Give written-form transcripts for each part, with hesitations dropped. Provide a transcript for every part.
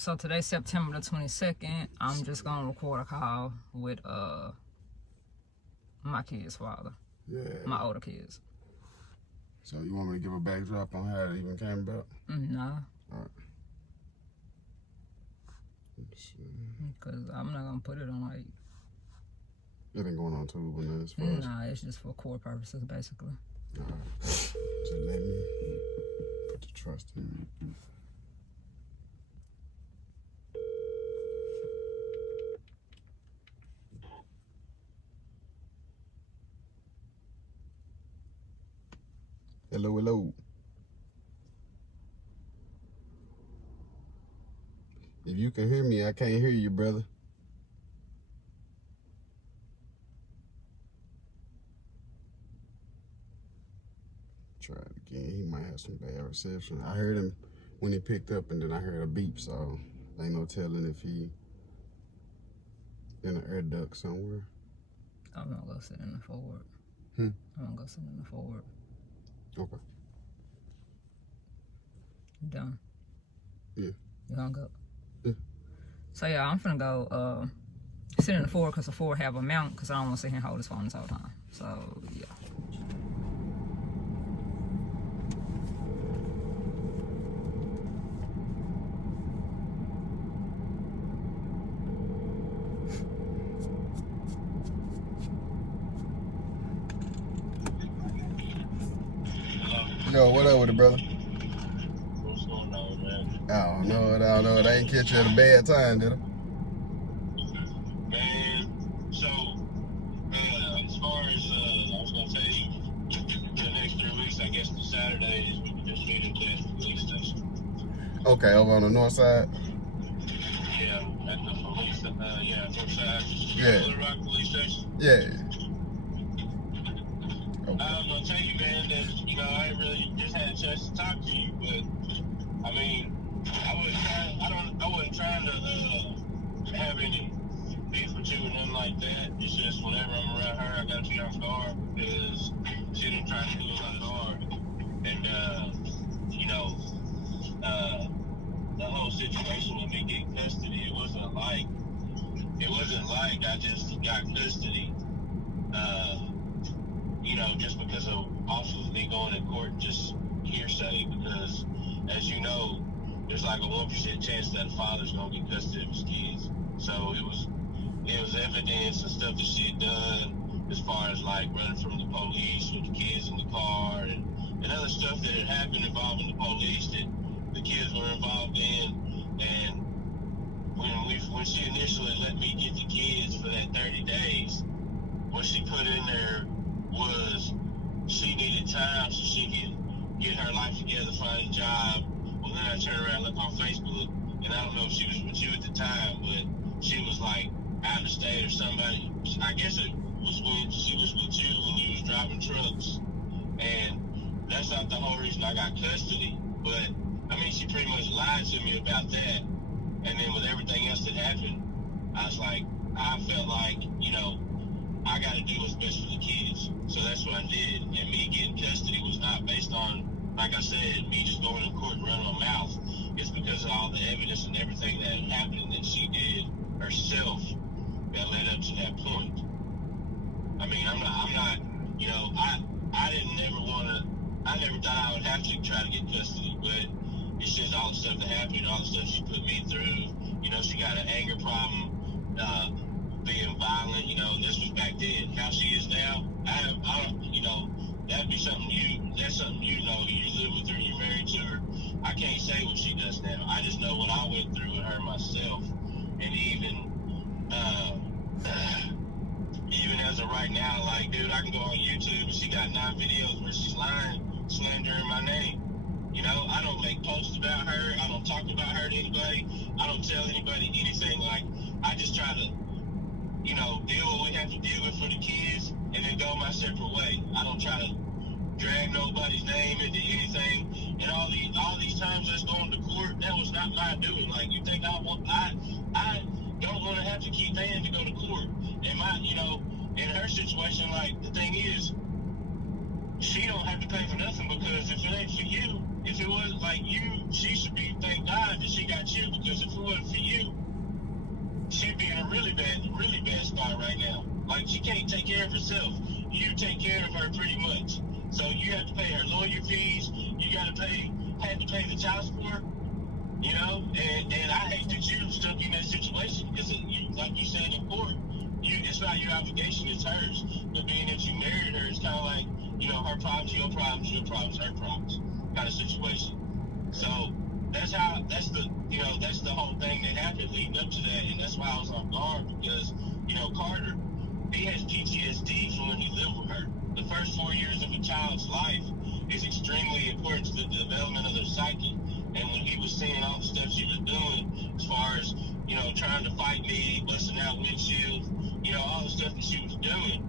So today's September the 22nd. I'm just gonna record a call with my kid's father. Yeah. My older kids. So you want me to give a backdrop on how it even came about? No. Alright. Because I'm not gonna put it on like. It ain't going on tube and this first. Nah, it's just for court purposes, basically. Alright. Just let me put the trust in me. Hello, hello. If you can hear me, I can't hear you, brother. Try it again. He might have some bad reception. I heard him when he picked up, and then I heard a beep, so ain't no telling if he in an air duct somewhere. I'm gonna go sit in the forward. I'm gonna go sit in the forward. Okay. You done? Yeah. You gonna go? Yeah. So yeah, I'm finna go sit in the forward because the forward have a mount because I don't want to sit here and hold his phone this whole time. So yeah. Yo, what up with it, brother? What's going on, man? I don't know. It ain't catch you at a bad time, did it? Man, so, as far as, I was going to tell you, the next 3 weeks, I guess the Saturdays, we can just meet at the police station. Okay, over on the north side? Yeah, at the police, north side. Yeah. Little Rock police station. Yeah. Okay. I was going to tell you, man, that, I ain't really just had a chance to talk to you, but, I mean, I wasn't trying to have any beef with you and nothing like that. It's just whenever I'm around her, I got to be on guard because she didn't try to do a lot of harm. And, the whole situation with me getting custody, it wasn't like I just got custody, just because of off of me going to court, just hearsay, because as you know, there's like a 1% chance that a father's gonna get custody of his kids. So it was evidence and stuff that she had done as far as like running from the police with the kids in the car and other stuff that had happened involving the police that the kids were involved in. And when she initially let me get the kids for that 30 days, what she put in there was she needed time so she could get her life together, find a job. Well, then I turned around and looked on Facebook, and I don't know if she was with you at the time, but she was like out of state or somebody. I guess it was when she was with you when you was driving trucks. And that's not the whole reason I got custody, but I mean, she pretty much lied to me about that. And then with everything else that happened, I felt like, I got to do what's best for the kids. So that's what I did. And me getting custody was not based on, like I said, me just going to court and running my mouth. It's because of all the evidence and everything that had happened that she did herself that led up to that point. I mean, I'm not, I never thought I would have to try to get custody, but it's just all the stuff that happened, all the stuff she put me through. She got an anger problem, being violent, this was back then. How she is now, that'd be something that's something you live with her, you're married to her. I can't say what she does now. I just know what I went through with her myself. And even as of right now, like, dude, I can go on YouTube and she got 9 videos where she's lying, slandering my name. I don't make posts about her. I don't talk about her to anybody. I don't tell anybody anything. Like, I just try to, deal what we have to deal with for the kids and then go my separate way. I don't try to drag nobody's name into anything. And all these times that's going to court, that was not my doing. Like, you think I don't want to have to keep paying to go to court. And in her situation, like, the thing is, she don't have to pay for nothing, because if it ain't for you, if it was like you, she should be, thank God that she got got you, because if it wasn't for you, she'd be in a really bad spot right now. Like, she can't take care of herself. You take care of her pretty much. So you have to pay her lawyer fees. You had to pay the child support. You know, and I hate that you're stuck in that situation, because like you said in court, it's not your obligation, it's hers. But being that you married her, it's kind of like, you know, her problems, your problems, her problems kind of situation. So that's the whole thing that happened leading up to that, and that's why I was on guard, because, you know, Carter, he has PTSD from when he lived with her. The first 4 years of a child's life is extremely important to the development of their psyche. And when he was seeing all the stuff she was doing, as far as, you know, trying to fight me, busting out windshields, you know, all the stuff that she was doing,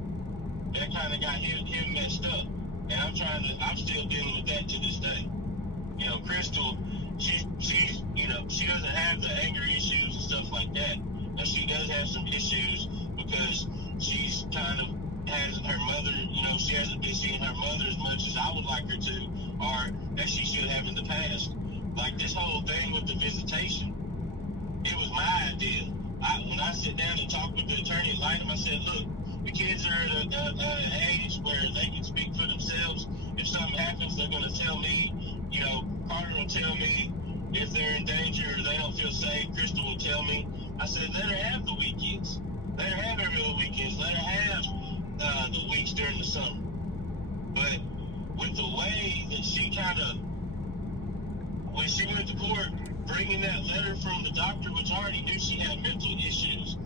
that kind of got him messed up. And I'm still dealing with that to this day. You know, Crystal, she's you know, she doesn't have the anger issues and stuff like that. But she does have some issues because she's kind of has her mother, you know, she hasn't been seeing her mother as much as I would like her to, or as she should have in the past. Like, this whole thing with the visitation, it was my idea. When I sit down and talk with the attorney, lied to him, I said, look, the kids are at an age where they can speak for themselves. If something happens, they're going to tell me. You know, Carter will tell me if they're in danger or they don't feel safe. Crystal will tell me. I said, let her have the weekends. Let her have every other weekends. Let her have the weeks during the summer. But with the way that she kind of, when she went to court, bringing that letter from the doctor, which I already knew she had mental issues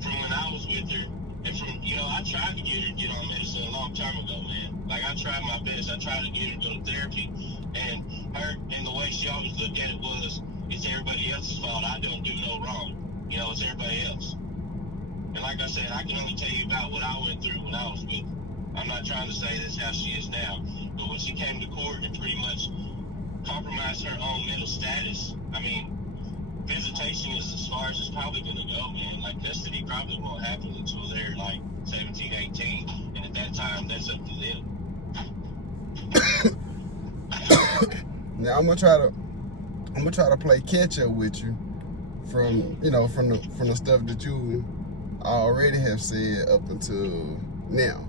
from when I was with her. And from, you know, I tried to get her to get on medicine a long time ago, man. Like, I tried my best. I tried to get her to go to therapy. And the way she always looked at it was, it's everybody else's fault. I don't do no wrong. You know, it's everybody else. And like I said, I can only tell you about what I went through when I was with her. I'm not trying to say that's how she is now. But when she came to court and pretty much compromised her own mental status, I mean, visitation is as far as it's probably going to go, man. Like, custody probably won't happen until they're like 17, 18. And at that time, that's up to them. Now I'm gonna try to play catch up with you from, you know, from the stuff that you already have said up until now.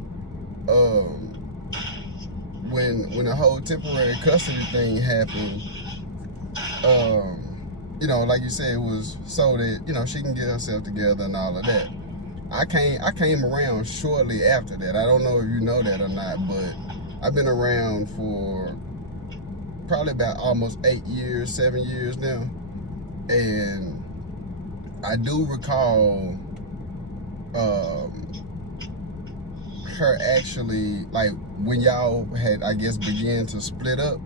When the whole temporary custody thing happened, you know, like you said, it was so that, you know, she can get herself together and all of that. I came around shortly after that. I don't know if you know that or not, but I've been around for probably about almost 8 years, 7 years now. And I do recall her actually, like, when y'all had, I guess, began to split up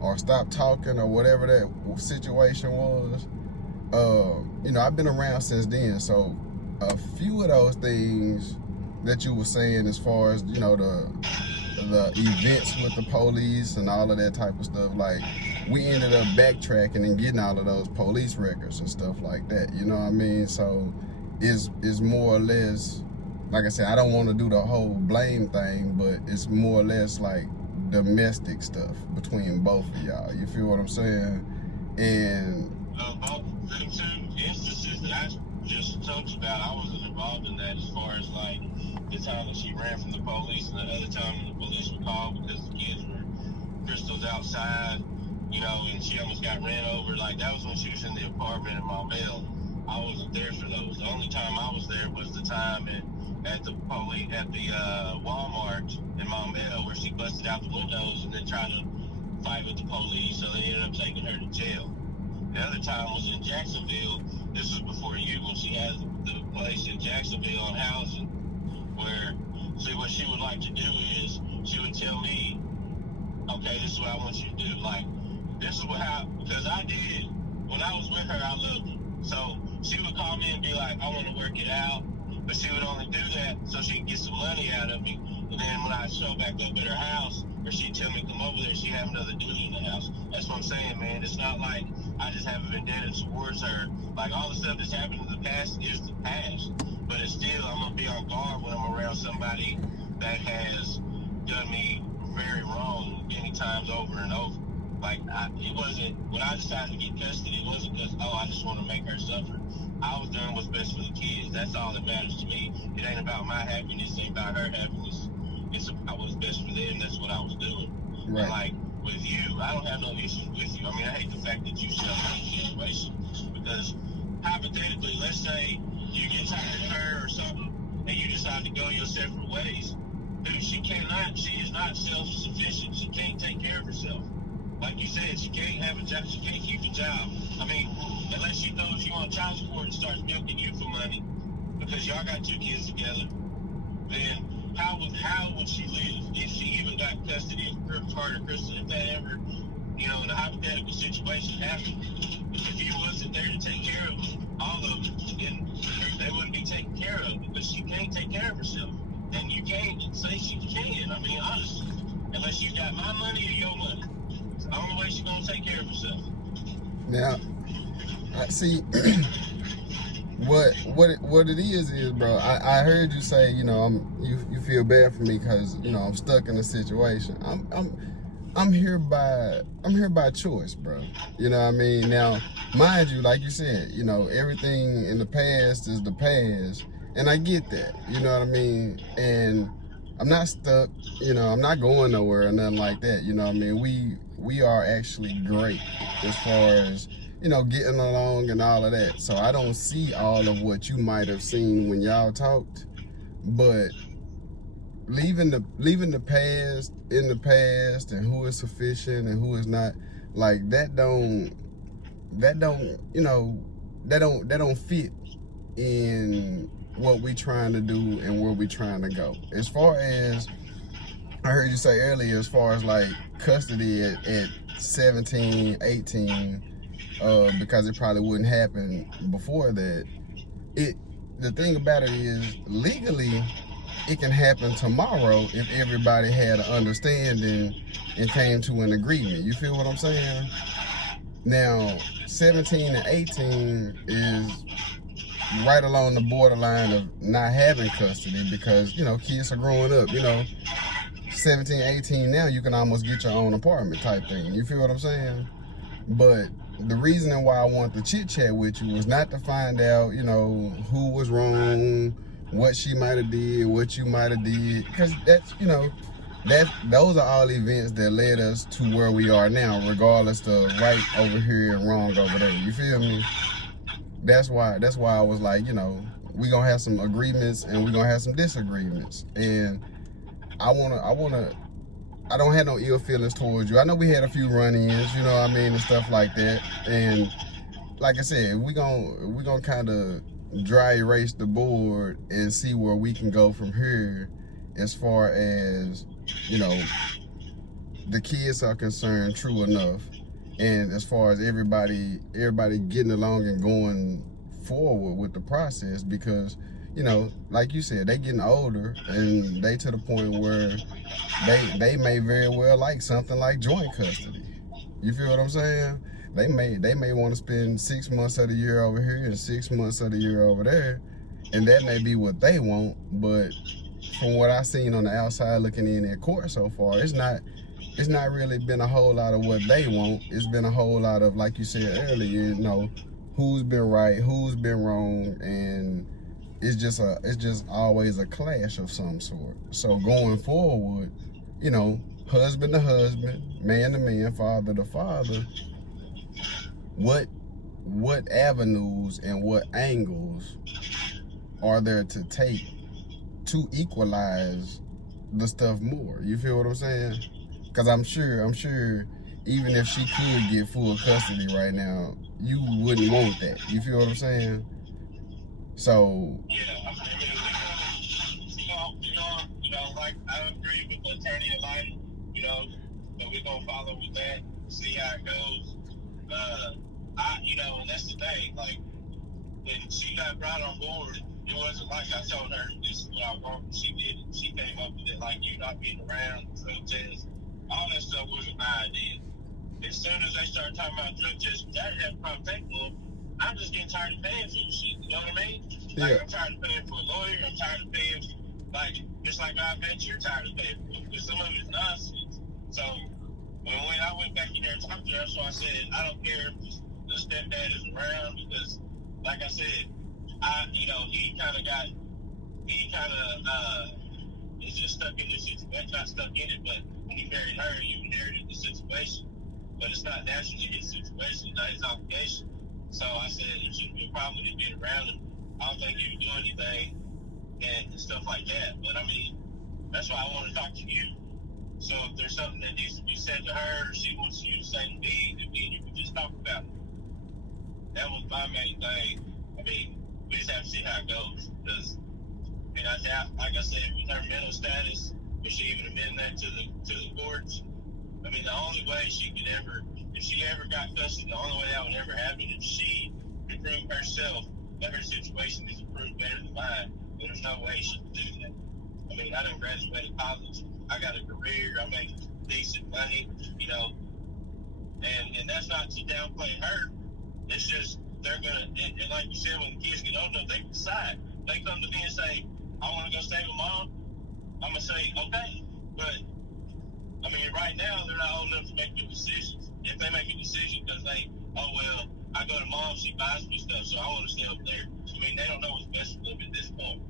or stop talking or whatever that situation was. You know, I've been around since then, so a few of those things that you were saying, as far as, you know, the events with the police and all of that type of stuff, like, we ended up backtracking and getting all of those police records and stuff like that, you know what I mean? So it's more or less, like I said, I don't want to do the whole blame thing, but it's more or less like domestic stuff between both of y'all. You feel what I'm saying? And both them two instances that I just talked about, I wasn't involved in that, as far as like the time that she ran from the police and the other time when the police were called because the kids were, Crystal's outside, you know, and she almost got ran over. Like, that was when she was in the apartment in Maumelle. I wasn't there for those. The only time I was there was the time at the Walmart in Maumelle, where she busted out the windows and then tried to fight with the police, so they ended up taking her to jail. The other time was in Jacksonville. This was before you, when she had the place in Jacksonville on housing, where, see, what she would like to do is, she would tell me, okay, this is what I want you to do. Like, this is because I did, when I was with her, I loved her. So she would call me and be like, I want to work it out. But she would only do that so she could get some money out of me. And then when I show back up at her house, or she'd tell me to come over there, she'd have another dude in the house. That's what I'm saying, man. It's not like I just have a vendetta towards her. Like, all the stuff that's happened in the past is the past. But it's still, I'm going to be on guard when I'm around somebody that has done me very wrong many times over and over. Like, it wasn't, when I decided to get custody, it wasn't because, oh, I just want to make her suffer. I was doing what's best for the kids. That's all that matters to me. It ain't about my happiness. It ain't about her happiness. It's about what's best for them. That's what I was doing. Right. And like, with you, I don't have no issues with you. I mean, I hate the fact that you set up in a situation because hypothetically, let's say you get tired of her or something and you decide to go your separate ways. Dude, she is not self-sufficient. She can't take care of herself. Like you said, she can't have a job. She can't keep a job. I mean, unless she throws you on child support and starts milking you for money because y'all got 2 kids together, then how would she live if she even got custody of Carter Crystal? If that ever, in a hypothetical situation happened, if you wasn't there to take care of all of it, then they wouldn't be taken care of because she can't take care of herself. And you can't say she can. I mean, honestly, unless you got my money or your money. It's the only way she's gonna take care of herself. Now, I see what it is, bro. I heard you say, you feel bad for me because I'm stuck in a situation. I'm here by choice, bro. You know what I mean? Now, mind you, like you said, everything in the past is the past, and I get that. You know what I mean? And I'm not stuck. I'm not going nowhere or nothing like that. You know what I mean? We are actually great as far as getting along and all of that. So I don't see all of what you might have seen when y'all talked, but leaving the past in the past and who is sufficient and who is not, like that don't fit in what we trying to do and where we trying to go. As far as I heard you say earlier, as far as like custody at 17, 18, because it probably wouldn't happen before that. The thing about it is, legally, it can happen tomorrow if everybody had an understanding and came to an agreement. You feel what I'm saying? Now, 17 and 18 is right along the borderline of not having custody because, kids are growing up. 17, 18 now, you can almost get your own apartment type thing. You feel what I'm saying? But the reason why I want to chit chat with you was not to find out, who was wrong, what she might have did, what you might have did, because that's, those are all events that led us to where we are now, regardless of right over here and wrong over there. You feel me? That's why I was like, we gonna have some agreements and we gonna have some disagreements, and I don't have no ill feelings towards you. I know we had a few run-ins, and stuff like that. And like I said, we gonna kind of dry erase the board and see where we can go from here as far as, the kids are concerned, true enough. And as far as everybody getting along and going forward with the process, because like you said, they getting older and they to the point where they may very well like something like joint custody. You feel what I'm saying? They may want to spend 6 months of the year over here and 6 months of the year over there, and that may be what they want. But from what I've seen on the outside looking in at court so far, it's not really been a whole lot of what they want. It's been a whole lot of, like you said earlier, who's been right, who's been wrong, and it's just always a clash of some sort. So going forward, husband to husband, man to man, father to father, what avenues and what angles are there to take to equalize the stuff more? You feel what I'm saying? Because I'm sure even if she could get full custody right now, you wouldn't want that. You feel what I'm saying? So yeah, I mean, like I agree with the attorney Elijah, so we're gonna follow with that, see how it goes. And that's the thing, like when she got brought on board, it wasn't like I told her this is what I want. She did it. She came up with it, like you not being around, drug tests, all that stuff wasn't my idea. As soon as they started talking about drug tests, I didn't have a problem taking them. I'm just getting tired of paying for the shit, you know what I mean? Like, yeah. I'm tired of paying for a lawyer, I'm tired of paying, just like I bet you're tired of paying for it, because some of it's nonsense. So, When I went back in there and talked to her, so I said, I don't care if the stepdad is around because, like I said, he kind of is just stuck in this situation. Not stuck in it, but when he married her, he inherited the situation. But it's not naturally his situation, it's not his obligation. So I said it shouldn't be a problem to get around him. I don't think he would do anything and stuff like that. But I mean, that's why I want to talk to you. So if there's something that needs to be said to her, or she wants you to say to me, then me and you can just talk about it. That was my main thing. I mean, we just have to see how it goes. Because, I mean, I doubt, like I said, with her mental status, if she even admitting that to the courts, I mean, the only way she could ever, if she ever got custody, the only way that would ever happen is if she could prove herself that her situation is improved better than mine. But there's no way she could do that. I mean, I done graduated college. I got a career. I make decent money, you know. And that's not to downplay her. It's just they're gonna, and like you said, when the kids get old enough, they decide. They come to me and say, "I want to go stay with mom." I'm gonna say, "Okay," but I mean, right now they're not old enough to make the decisions. If they make a decision because they, oh well, I go to mom, she buys me stuff, so I want to stay up there. I mean, they don't know what's best for them at this point.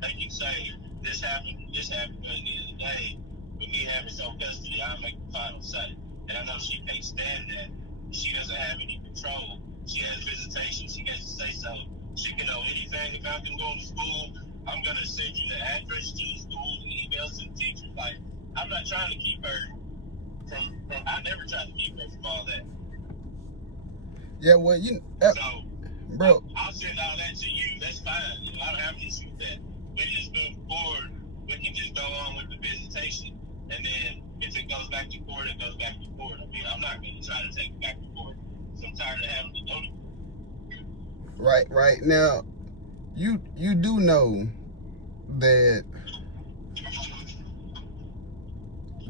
They can say this happened, but at the end of the day, with me having sole custody, I make the final say. And I know she can't stand that. She doesn't have any control. She has visitation. She gets to say so. She can know anything about them going to school. I'm going to send you the address to the school and emails to the teachers. Like, I'm not trying to keep her from I never tried to keep her from all that. Yeah, well, bro. I'll send all that to you. That's fine. You know, I don't have an issue with that. We just move forward. We can just go on with the visitation. And then if it goes back to court, it goes back to court. I mean, I'm not going to try to take it back to court. So I'm tired of having to go to court. Right. Now, you do know that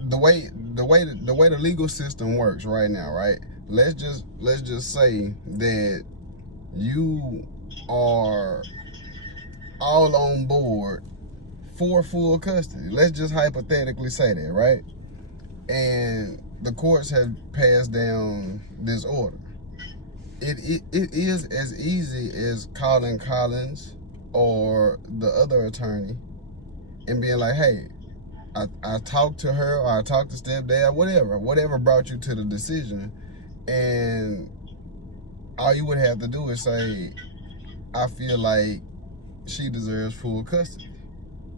the way the legal system works right now, right? Let's just say that you are all on board for full custody. Let's just hypothetically say that, right? And the courts have passed down this order. It is as easy as calling Collins or the other attorney and being like, hey, I talked to her, or I talked to stepdad, whatever brought you to the decision, and all you would have to do is say, I feel like she deserves full custody,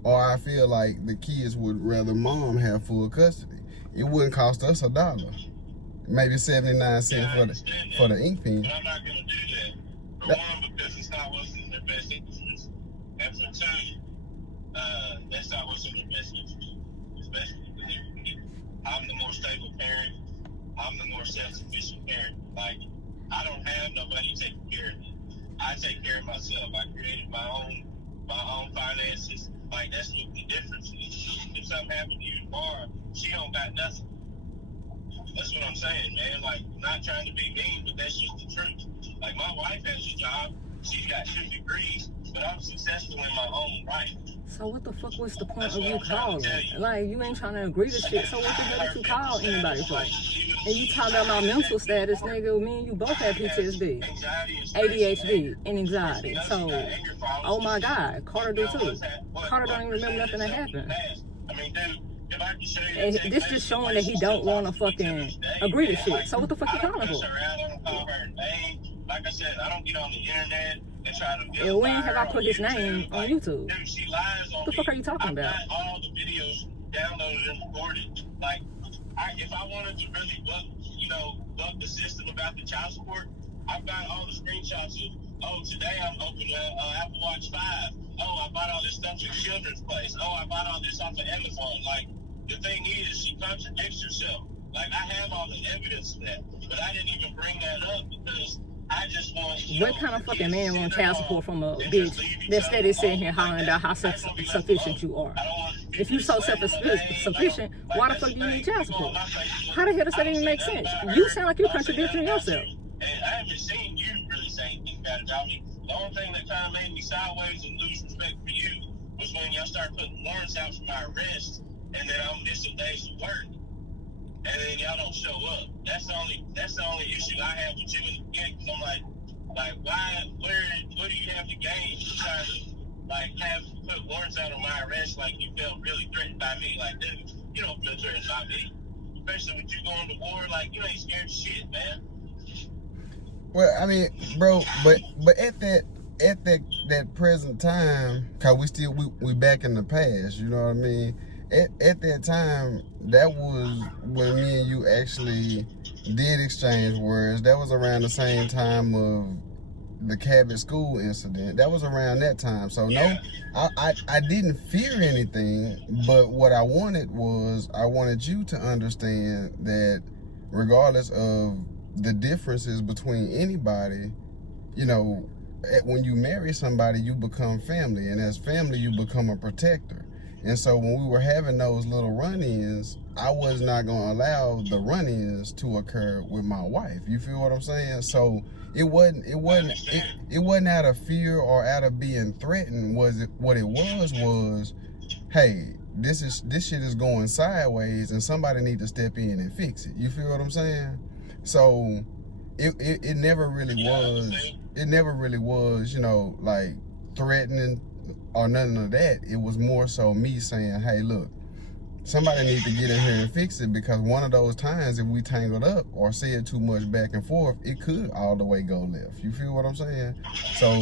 or I feel like the kids would rather mom have full custody. It wouldn't cost us $1, maybe 79 cents for the ink pen. But I'm not going to do that. For one, because it's not what's in their best interest. And for two, that's not what's in their best interest. Especially because I'm the more stable parent. I'm the more self-sufficient parent. Like, I don't have nobody taking care of me. I take care of myself. I created my own finances. Like, that's what the difference is. If something happened to you tomorrow, she don't got nothing. That's what I'm saying, man. Like, not trying to be mean, but that's just the truth. Like, my wife has a job. She's got 2 degrees, but I'm successful in my own right. So what the fuck was the point of you calling? Like, you ain't trying to agree to shit, so what the hell did you call anybody for? And you talk about my mental status, nigga. Me and you both have PTSD, ADHD, and anxiety. So, oh my God, Carter do too. Carter don't even remember nothing that happened. And this just showing that he don't want to fucking agree to shit. So what the fuck you calling for? Like I said, I don't get on the internet and try to. And when have I put his name on YouTube? Dude, she lies on what the fuck are you talking about? I've got all the videos downloaded and recorded. Like, if I wanted to really bug the system about the child support, I've got all the screenshots of, oh, today I'm opening Apple Watch 5. Oh, I bought all this stuff at Children's Place. Oh, I bought all this off of Amazon. Like, the thing is, she contradicts herself. Like, I have all the evidence of that, but I didn't even bring that up because I just want. What kind of fucking man wants child support from a bitch that steady sitting here hollering about how self-sufficient you are? If you so self-sufficient, why the fuck do you need child support? How the hell does that even make sense? You sound like you're contradicting yourself. And I haven't seen you really say anything bad about me. The only thing that kind of made me sideways and lose respect for you was when y'all started putting warrants out for my arrest, and then I'm missing days of work. and then y'all don't show up. That's the only issue I have with you in the beginning. Because I'm like, why? Where do you have to gain trying to like have put warrants out on my arrest? Like you felt really threatened by me. Like, dude, you don't feel threatened by me. Especially with you going to war, like you ain't scared of shit, man. Well, I mean, bro, but at that present time, cause we back in the past, you know what I mean? At that time, that was when me and you actually did exchange words. That was around the same time of the Cabot school incident. That was around that time. So no, I didn't fear anything, but what I wanted you to understand that regardless of the differences between anybody, you know, when you marry somebody, you become family, and as family, you become a protector. And so when we were having those little run-ins, I was not going to allow the run-ins to occur with my wife. You feel what I'm saying? So it wasn't out of fear or out of being threatened. What it was, hey, this shit is going sideways, and somebody need to step in and fix it. You feel what I'm saying? So it never really was. It never really was, you know, like threatening or nothing of that. It was more so me saying, hey, look, somebody needs to get in here and fix it, because one of those times if we tangled up or said too much back and forth, it could all the way go left. You feel what I'm saying? So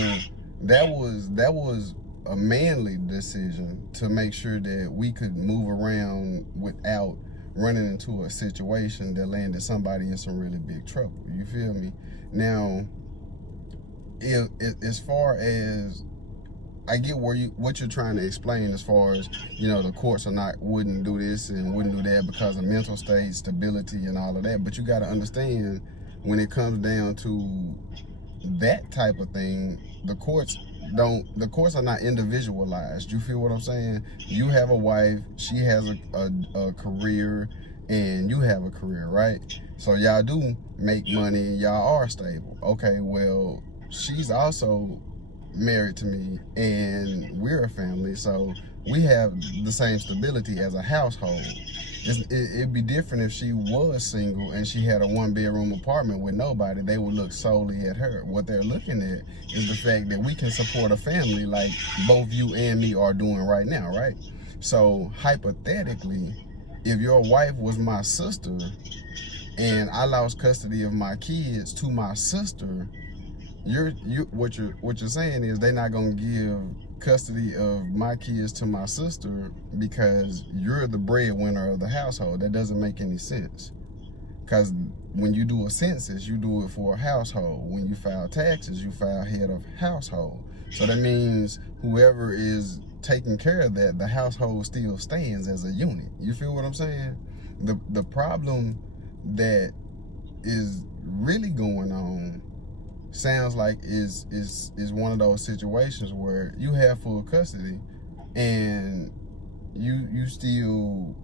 that was a manly decision to make sure that we could move around without running into a situation that landed somebody in some really big trouble. You feel me? Now, as far as I get what you're trying to explain, as far as, you know, the courts wouldn't do this and wouldn't do that because of mental state, stability, and all of that. But you got to understand, when it comes down to that type of thing, the courts are not individualized. You feel what I'm saying? You have a wife, she has a career, and you have a career, right? So y'all do make money, y'all are stable. Okay, well, she's also married to me, and we're a family, so we have the same stability as a household. It'd be different if she was single and she had a 1-bedroom apartment with nobody. They would look solely at her. What they're looking at is the fact that we can support a family like both you and me are doing right now, right? So hypothetically, if your wife was my sister and I lost custody of my kids to my sister, what you're saying is they're not gonna give custody of my kids to my sister because you're the breadwinner of the household. That doesn't make any sense. Because when you do a census, you do it for a household. When you file taxes, you file head of household. So that means whoever is taking care of that, the household still stands as a unit. You feel what I'm saying? The problem that is really going on sounds like is one of those situations where you have full custody and you still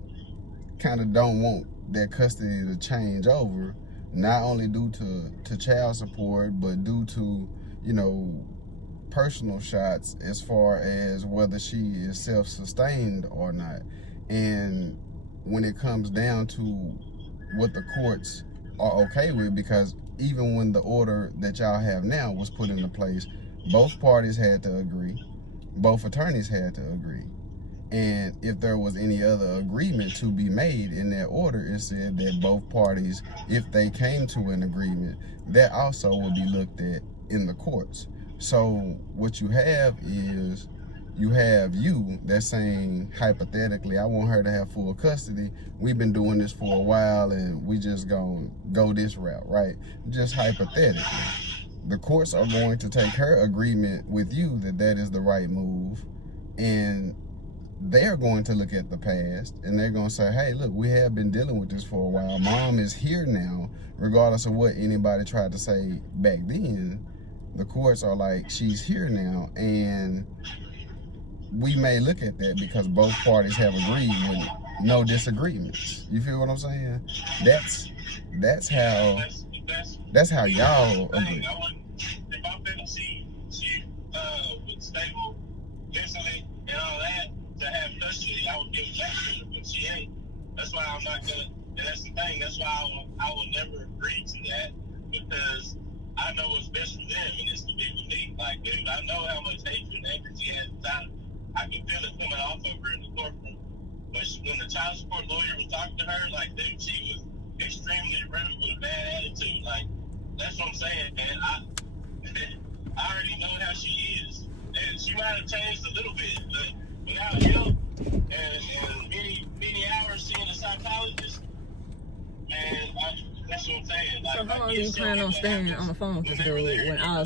kind of don't want that custody to change over, not only due to child support, but due to, you know, personal shots as far as whether she is self-sustained or not. And when it comes down to what the courts are okay with, because even when the order that y'all have now was put into place, both parties had to agree, both attorneys had to agree. And if there was any other agreement to be made in that order, it said that both parties, if they came to an agreement, that also would be looked at in the courts. So what you have is, you have you that's saying, hypothetically, I want her to have full custody. We've been doing this for a while and we just gonna go this route, right? Just hypothetically. The courts are going to take her agreement with you that is the right move, and they're going to look at the past and they're going to say, hey, look, we have been dealing with this for a while. Mom is here now, regardless of what anybody tried to say back then. The courts are like, she's here now, and we may look at that because both parties have agreed with no disagreements. You feel what I'm saying? That's how y'all agree. If I'm finna see with stable mentally and all that to have custody, I would give it back to her, but she ain't. That's why I'm not gonna. And that's the thing. That's why I will never agree to that, because I know what's best for them, and it's to be with me. Like, dude, I know how much hatred and anger she has inside. I can feel it coming off of her in the courtroom. But when the child support lawyer was talking to her, like, dude, she was extremely rude with a bad attitude. Like, that's what I'm saying, man. I already know how she is. And she might have changed a little bit, but without him and many hours seeing a psychologist, man, that's what I'm saying. Like, So how long do you plan on staying on the phone with this dude when all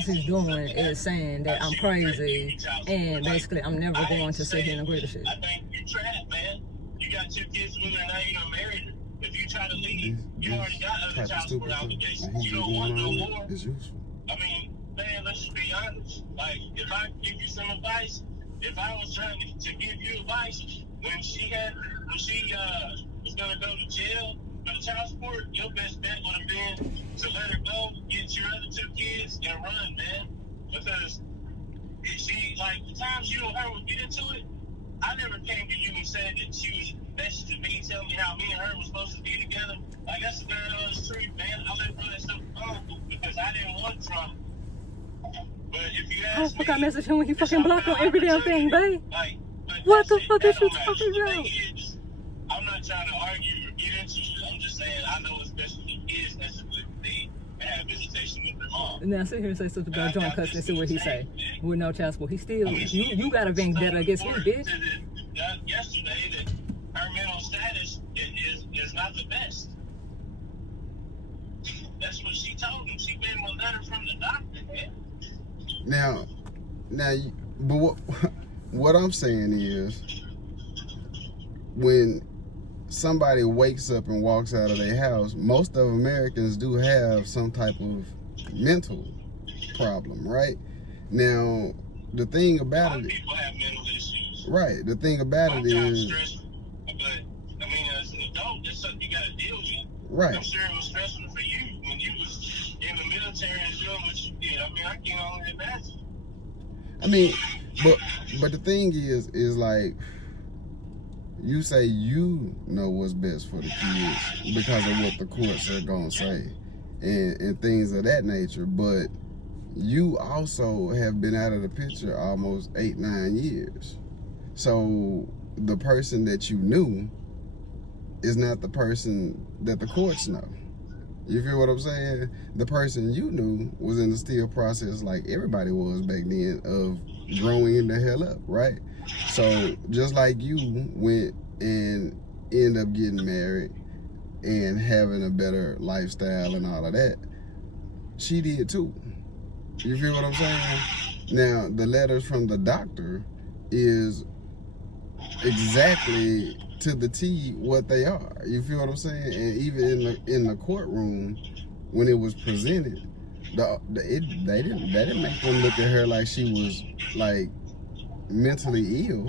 he's doing is saying that I'm crazy and basically I'm never going to sit here and agree to shit? I think you're trapped, man. You got 2 kids with her and now you're not married her. If you try to leave, you already got other child support obligations. You don't want no more. It's useful. I mean, man, let's just be honest. Like, if I give you some advice, if I was trying to give you advice when she was gonna go to jail for the child support, your best bet would have been to let her go, get your other 2 kids, and run, man. Because she, like, the times you and her would get into it, I never came to you and said that she was messaging me, telling me how me and her were supposed to be together. Like, that's the very honest truth, man. I let her that stuff go because I didn't want trouble. But if you ask How the fuck I me, message him when he fucking blocked on every damn thing, babe? like, What the fuck is that you don't talking matter. about? The thing is, I'm not trying to argue or get into it. I'm just saying I know what's best for the kids. That's what they have visitation with their mom. Now sit here and say something about joint custody and see what he say. With no child support. He still, you got a vendetta against me, bitch. Yesterday that her mental status is not the best. That's what she told him. She gave him a letter from the doctor, man. Now, but what I'm saying is, when somebody wakes up and walks out of their house, most of Americans do have some type of mental problem, right? Now, the thing about A lot of it, people have mental issues. right? The thing about it Sometimes is, stressful, but I mean, as an adult, that's something you got to deal with. right? I'm sure it was stressful for you when you was in the military and doing what you did. I mean, I can't only imagine. I mean, but the thing is like, you say you know what's best for the kids because of what the courts are gonna say and things of that nature, but you also have been out of the picture almost 8-9 years. So the person that you knew is not the person that the courts know. You feel what I'm saying? The person you knew was in the still process, like everybody was back then, of growing the hell up, right? So just like you went and end up getting married and having a better lifestyle and all of that, she did too. You feel what I'm saying? Now, the letters from the doctor is exactly to the T what they are. You feel what I'm saying? And even in the courtroom, when it was presented, they didn't make them look at her like she was like mentally ill.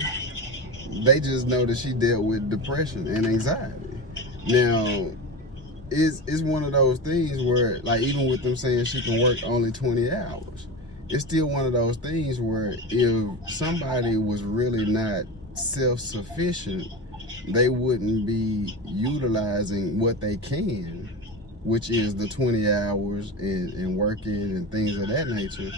They just know that she dealt with depression and anxiety. Now, it's one of those things where, like, even with them saying she can work only 20 hours, it's still one of those things where if somebody was really not self-sufficient, they wouldn't be utilizing what they can, which is the 20 hours and working and things of that nature.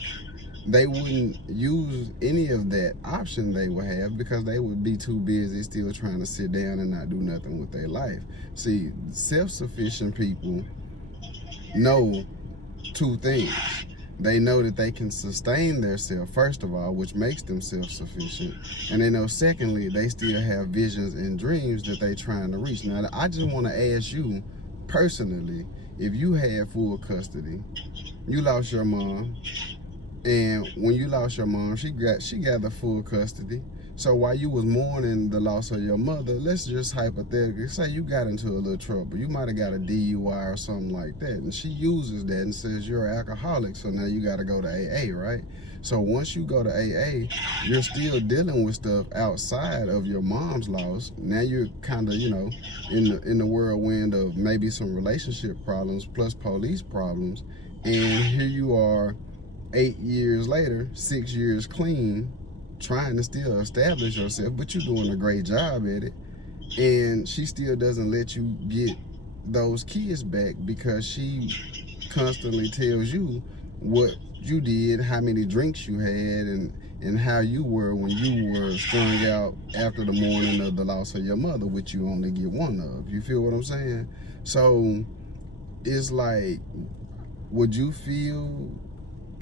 They wouldn't use any of that option they would have because they would be too busy still trying to sit down and not do nothing with their life. See, self-sufficient people know 2 things. They know that they can sustain themselves, first of all, which makes them self-sufficient. And they know, secondly, they still have visions and dreams that they're trying to reach. Now, I just want to ask you personally, if you had full custody, you lost your mom, and when you lost your mom, she got the full custody. So while you was mourning the loss of your mother, let's just hypothetically say you got into a little trouble. You might have got a DUI or something like that. And she uses that and says you're an alcoholic, so now you got to go to AA, right? So once you go to AA, you're still dealing with stuff outside of your mom's loss. Now you're kind of, you know, in the whirlwind of maybe some relationship problems plus police problems. And here you are 8 years later, 6 years clean, trying to still establish yourself, but you're doing a great job at it. and she still doesn't let you get those kids back because she constantly tells you what you did, how many drinks you had, and how you were when you were strung out after the morning of the loss of your mother, which you only get one of. You feel what I'm saying? So it's like, would you feel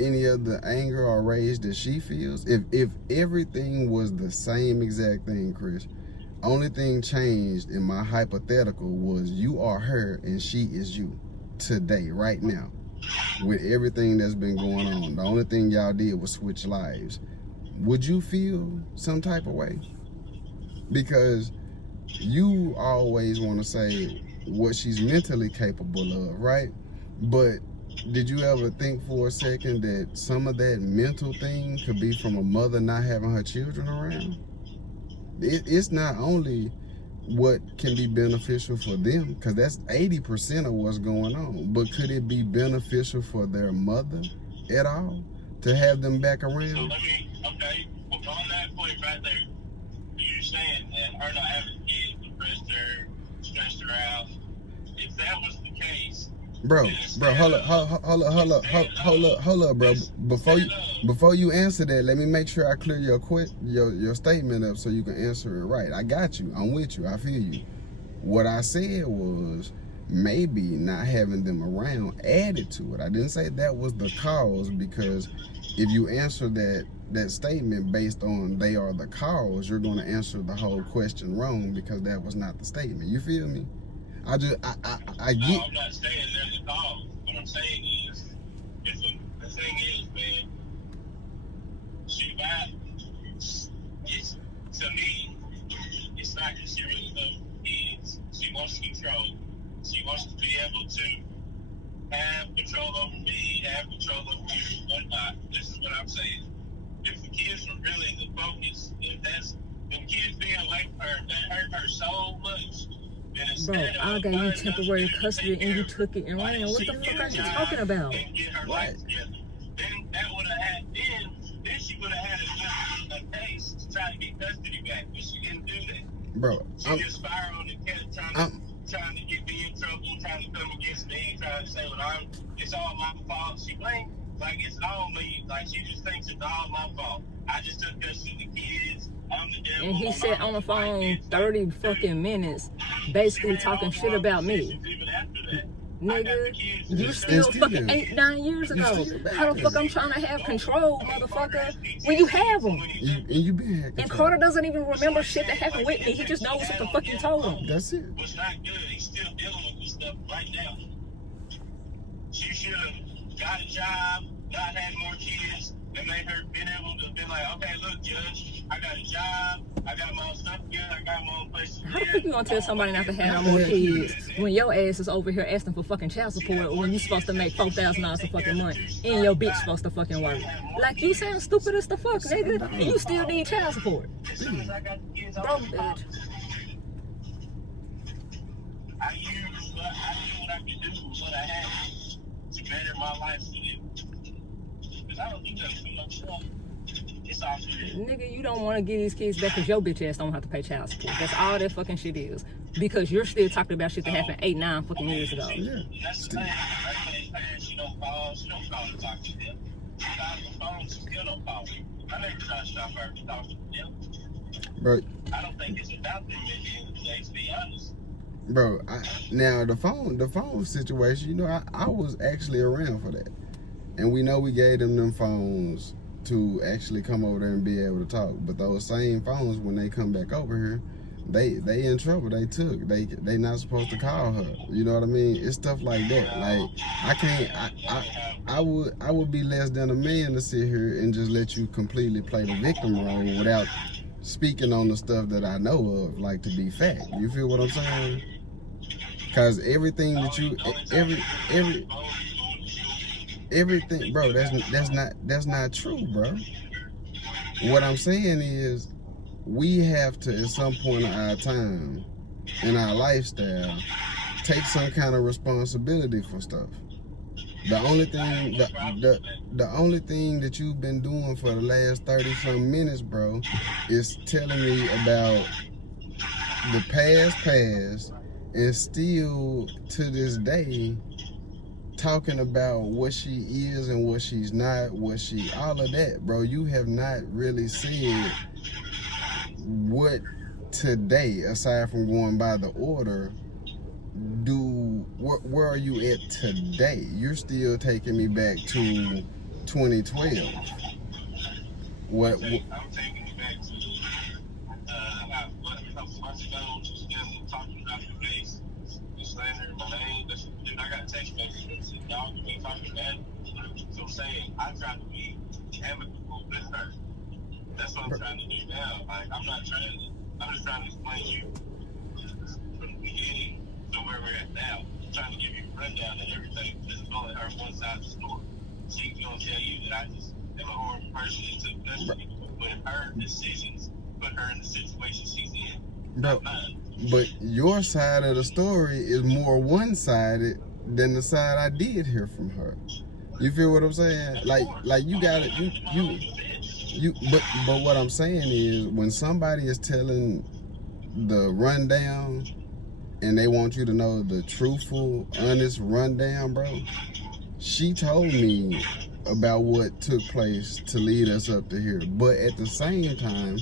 any of the anger or rage that she feels if everything was the same exact thing, Chris? Only thing changed in my hypothetical was you are her and she is you today, right now, with everything that's been going on. The only thing y'all did was switch lives. Would you feel some type of way? Because you always want to say what she's mentally capable of, right? But did you ever think for a second that some of that mental thing could be from a mother not having her children around? It's not only what can be beneficial for them, because that's 80% of what's going on, but could it be beneficial for their mother at all to have them back around? So let me, okay, well, on that point right there, you're saying that her not having kids depressed her, stressed her out. If that was the case, Bro, hold up, bro. Before you answer that, let me make sure I clear your statement up so you can answer it right. I got you. I'm with you. I feel you. What I said was maybe not having them around added to it. I didn't say that was the cause, because if you answer that statement based on they are the cause, you're going to answer the whole question wrong, because that was not the statement. You feel me? I get. no, I'm not saying there's a cause. What I'm saying is, the thing is, man, to me, it's not that she really loves kids. She wants control. She wants to be able to have control over me, have control over you, whatnot. This is what I'm saying. If the kids were really the focus, if the kids being away from her, that hurt her so much. Bro, I gave you temporary custody and you took it and ran. What the fuck are you talking about? What? Then that would have had, then she would have had a case to try to get custody back, but she didn't do that. Bro, she just spiraled and kept trying to get me in trouble, trying to come against me, trying to say, well, it's all my fault. She blamed, like, it's all me. Like, she just thinks it's all my fault. I just took custody of the kids. I'm the devil. And he sat on the phone 30 fucking minutes basically talking shit about me. Nigga, you still fucking 8, 9 years ago. How the fuck I'm trying to have control, motherfucker, when you have them? And Carter doesn't even remember shit that happened with me. He just knows what the fuck you told him. That's it. What's not good, he's still dealing with this stuff right now. She should have got a job, not had more kids, and made her been able to be like, okay, look, Judge, I got a job, I got my own stuff together, I got my own place to live. How the fuck you gonna tell somebody not to have no more kids when your ass is over here asking for fucking child support when you supposed to make $4,000 a fucking month and your bitch supposed to fucking work? Like, you sound stupid as the fuck, nigga, and you still need child support. Broke bitch. I used what I could do, what I had to better my life for them. Because I don't do that for myself. It's all for them. Nigga, you don't want to get these kids back because your bitch ass don't have to pay child support. That's all that fucking shit is. Because you're still talking about shit that happened 8, 9 fucking years ago. Yeah. That's the thing. She don't call to talk to them. She calls the phone, she still don't call me. I never try to stop her to talk to them. Bro, I don't think it's about them at the end of the day, to be honest. Bro, now the phone situation, you know, I was actually around for that. And we know we gave them phones to actually come over there and be able to talk. But those same phones, when they come back over here, they in trouble. They not supposed to call her. You know what I mean? It's stuff like that. Like, I would be less than a man to sit here and just let you completely play the victim role without speaking on the stuff that I know of, like, to be fact. You feel what I'm saying? Cause everything that you everything, bro, that's not true, bro. What I'm saying is, we have to, at some point in our time, in our lifestyle, take some kind of responsibility for stuff. The only thing, the only thing that you've been doing for the last 30-some minutes, bro, is telling me about the past, and still to this day talking about what she is and what she's not, all of that, bro. You have not really said what today, aside from going by the order, where are you at today? You're still taking me back to 2012. I'm taking you back to months ago, just talking about your face, you slandering my name. Dude, I got a text message that said, "Y'all can be talking bad." So I'm saying I try to be amicable with her. That's what I'm trying to do now. Like I'm just trying to explain to you from the beginning to where we're at now. I'm trying to give you a rundown and everything. This is only her one side of the story. She's gonna tell you that I just am a horrible person and took custody. But her decisions put her in the situation she's in. Bro, but your side of the story is more one-sided than the side I did hear from her. You feel what I'm saying? Like you got it. But what I'm saying is, when somebody is telling the rundown and they want you to know the truthful, honest rundown, bro, she told me about what took place to lead us up to here. But at the same time,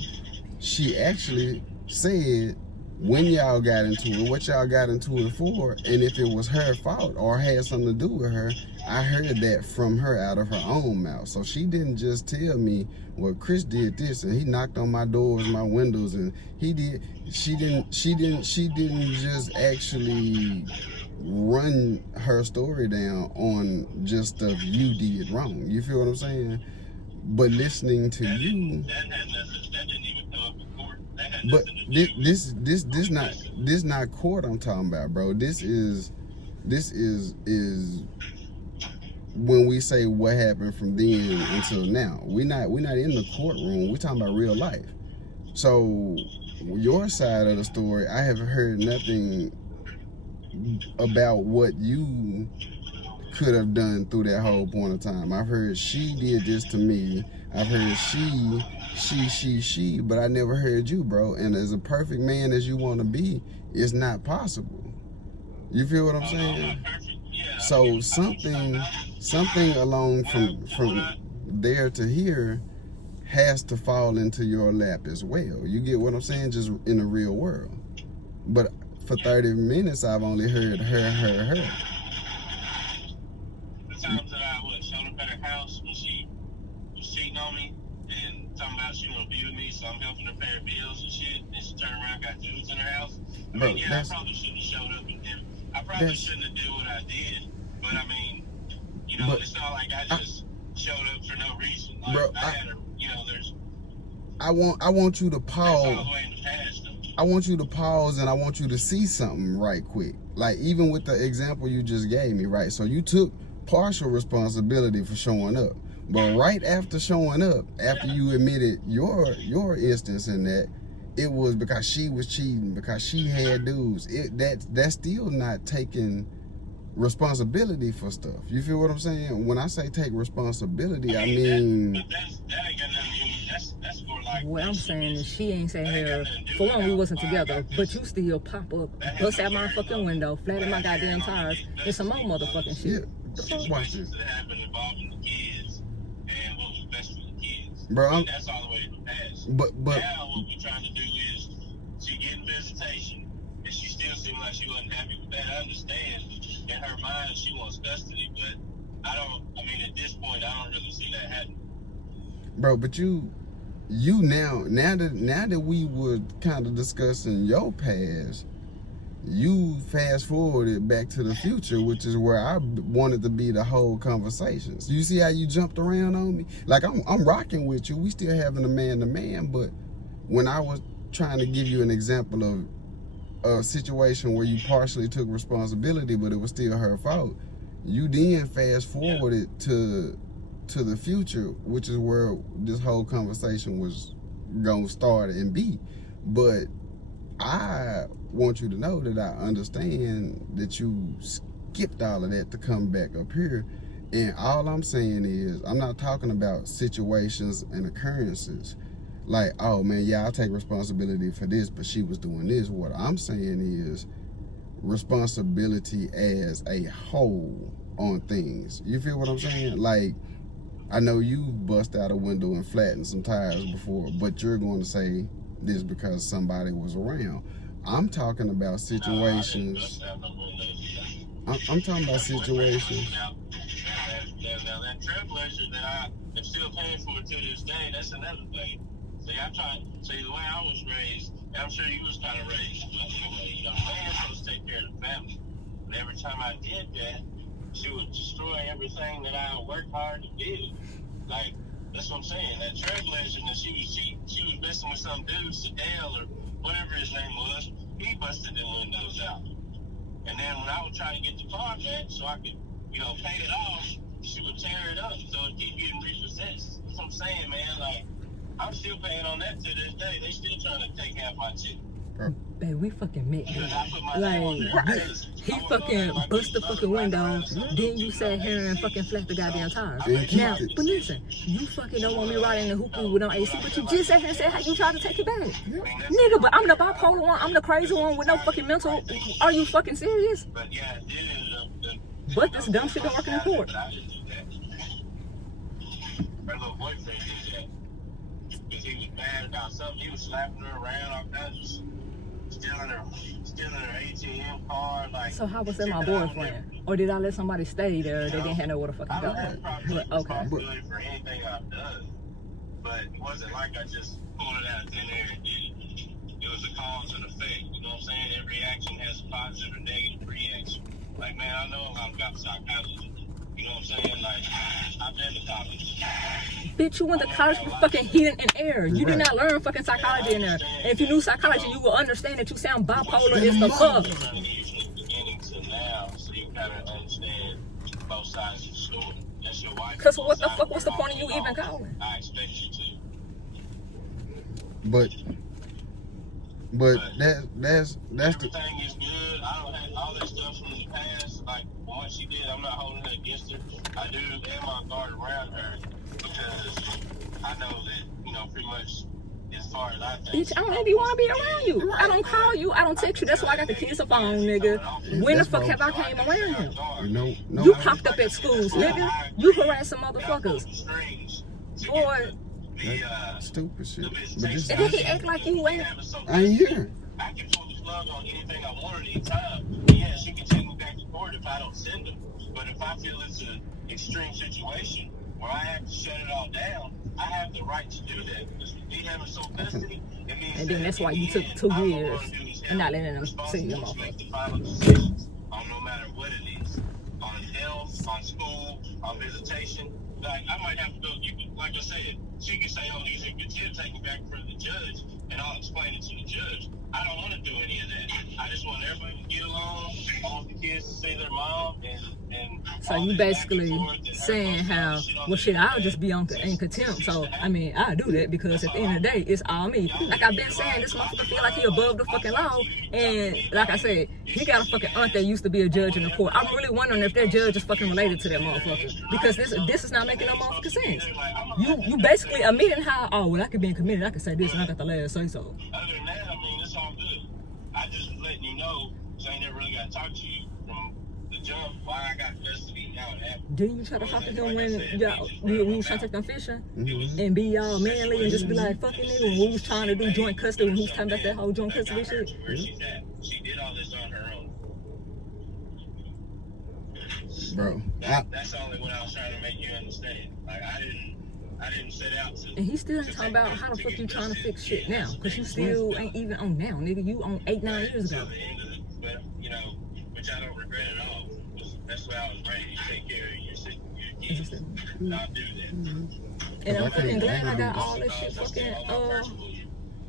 she actually said when y'all got into it, what y'all got into it for, and if it was her fault or had something to do with her. I heard that from her out of her own mouth. So she didn't just tell me, well, Chris did this and he knocked on my doors, my windows, and he did. She didn't just actually run her story down on just stuff you did wrong. You feel what I'm saying? But listening to you, but this not court I'm talking about, bro. This is when we say what happened from then until now. We're not in the courtroom. We're talking about real life. So your side of the story, I haven't heard nothing about what you could have done through that whole point of time. I've heard she did this to me. I've heard she, but I never heard you, bro. And as a perfect man as you want to be, it's not possible. You feel what I'm saying? So something along from there to here has to fall into your lap as well. You get what I'm saying? Just in the real world. But for 30 minutes, I've only heard her. The times that I showed up at her house when she was cheating on me and talking about she want to be with me, so I'm helping her pay her bills and shit, and she turned around and got dudes in her house. I mean, I probably shouldn't have showed up and I probably shouldn't have did what I did, but I mean, you know, it's not like I just showed up for no reason. Like, bro, I had a, you know, there's. I want you to pause. That's all the way in the past, though. I want you to pause and I want you to see something right quick. Like even with the example you just gave me, right? So you took partial responsibility for showing up. But right after showing up, after you admitted your instance in that, it was because she was cheating, because she had dudes. That's still not taking responsibility for stuff. You feel what I'm saying? When I say take responsibility, I mean that ain't got nothing to do with that's more like what I'm saying is she ain't saying here. For one, we wasn't together, but you still pop up, bust out my fucking window, flatten my goddamn tires, and some more motherfucking shit. Yeah. Watch this. That happened involving the kids and what was best for the kids. Bro, that's all the way in the past. But now what we're trying to do is she getting visitation and she still seemed like she wasn't happy with that. I understand in her mind she wants custody, but I mean at this point I don't really see that happening. Bro, but you now that we were kind of discussing your past, you fast forwarded back to the future, which is where I wanted to be the whole conversation. So you see how you jumped around on me? Like I'm rocking with you. We still having a man-to-man, but when I was trying to give you an example of a situation where you partially took responsibility, but it was still her fault, you then fast forwarded to the future, which is where this whole conversation was gonna start and be. But I want you to know that I understand that you skipped all of that to come back up here. And all I'm saying is, I'm not talking about situations and occurrences. like, oh man, yeah, I'll take responsibility for this, but she was doing this. What I'm saying is responsibility as a whole on things. You feel what I'm saying? Like, I know you bust out a window and flattened some tires before, but you're going to say this because somebody was around. I'm talking about situations. I'm talking about situations. Now that trailblazer that I am still paying for to this day, that's another thing. See, the way I was raised, and I'm sure you was kind of raised, but anyway, you know, man supposed to take care of the family. And every time I did that, she would destroy everything that I worked hard to build. Like, that's what I'm saying. That trailblazer that she was messing with some dude, Sadell or whatever his name was, he busted the windows out. And then when I would try to get the car back so I could, you know, pay it off, she would tear it up so it keep getting repossessed. That's what I'm saying, man. Like, I'm still paying on that to this day. They still trying to take half my check. Babe, we fucking met. Like, he fucking bust the fucking window, then you sat here and fucking flat the goddamn tires. Now, but listen, you fucking don't want me riding the hoopoo with no AC, but you just sat here and said how you tried to take it back. Nigga, but I'm the bipolar one, I'm the crazy one with no fucking mental. Are you fucking serious? But yeah, But this dumb shit don't work in the court. Her little boyfriend did that. Because he was mad about something. He was slapping her around, all kinds of stealing her ATM card. Like, So how was that my boyfriend? Or did I let somebody stay there? They didn't have nowhere to fucking go. But, okay. Good for anything I've done. But it wasn't like I just pulled it out of thin air and did it. It was a cause and effect. You know what I'm saying? Every action has a positive or negative reaction. Like, man, I know I'm about psychology. You know what I'm saying? Like, I've been to college. Bitch, you went to college for fucking heating and air. You did not learn fucking psychology in there. And if you knew psychology, you would understand that you sound bipolar as the fuck. Beginning to now, so you kind of understand both sides of the story. That's your wife. Because what the fuck was the point of you even calling? I expect you to. But that's everything is good. I don't have all that stuff from the past. Like what she did, I'm not holding it against her. I do have my guard around her because I know that, you know, pretty much as far as I think. Bitch, I don't even want to be around you. I don't call you. I don't text you. That's why I got the kids a phone, nigga. When the fuck have I came around him? no. You popped up at schools, nigga. You harass some motherfuckers. Boy. Stupid shit. And then he act like you ain't. I ain't here. I can pull the plug on anything I want at any time. Yeah, she can take me back to court if I don't send them. But if I feel it's an extreme situation where I have to shut it all down, I have the right to do that. Because with me having sole custody, it means And then that's why you took 2 years and not letting them see them off. Make the final decisions on no matter what it is. On health, on school, on visitation. Like, I might have to go, like I said, she can say, oh, these are good tips, take me back in front of the judge, and I'll explain it to the judge. I don't want to do any of that. I just want everybody to get along. I want the kids to see their mom, and so you basically saying how, well, shit, I'll just be in contempt. So, I mean, I do that because at the end of the day, it's all me. Like I've been saying, this motherfucker feel like he above the fucking law. And like I said, he got a fucking aunt that used to be a judge in the court. I'm really wondering if that judge is fucking related to that motherfucker. Because this is not making no motherfucking sense. You basically admitting how, oh, well, I could be committed. I could say this and I got the last say so. Other than that, I mean, it's all good. I just was letting you know, because I ain't never really got to talk to you from the jump, why I got custody, how it happened. Didn't you try to talk to him when we was trying to take them fishing? And be all manly and just be like, fucking nigga, when we was trying to do joint custody, when he was talking about that whole joint custody shit? She did all this on her own. Bro. That's only what I was trying to make you understand. Like, I didn't set out to. And he still ain't talking about how the fuck you trying to fix shit now. Because you still ain't even on now, nigga. You on 8-9 years ago. But, you know, which I don't regret at all. That's why I was ready to take care of your kids. Not do that. And I'm fucking glad I got all this shit fucking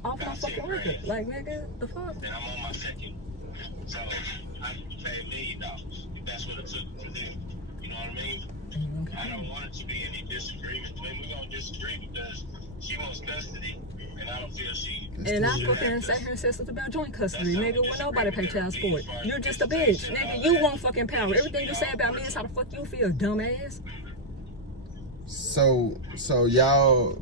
off my fucking record. Like, nigga, the fuck? And I'm on my second. So, I pay $1 million if that's what it took for them. You know what I mean? Okay. I don't want it to be any disagreement. I mean, we're going to disagree because she wants custody, and I don't feel she... And I fucking sat here and said something about joint custody, nigga, when nobody pay child support. You're just a bitch, nigga. You want fucking power. Everything you say about me is how the fuck you feel, dumbass. So y'all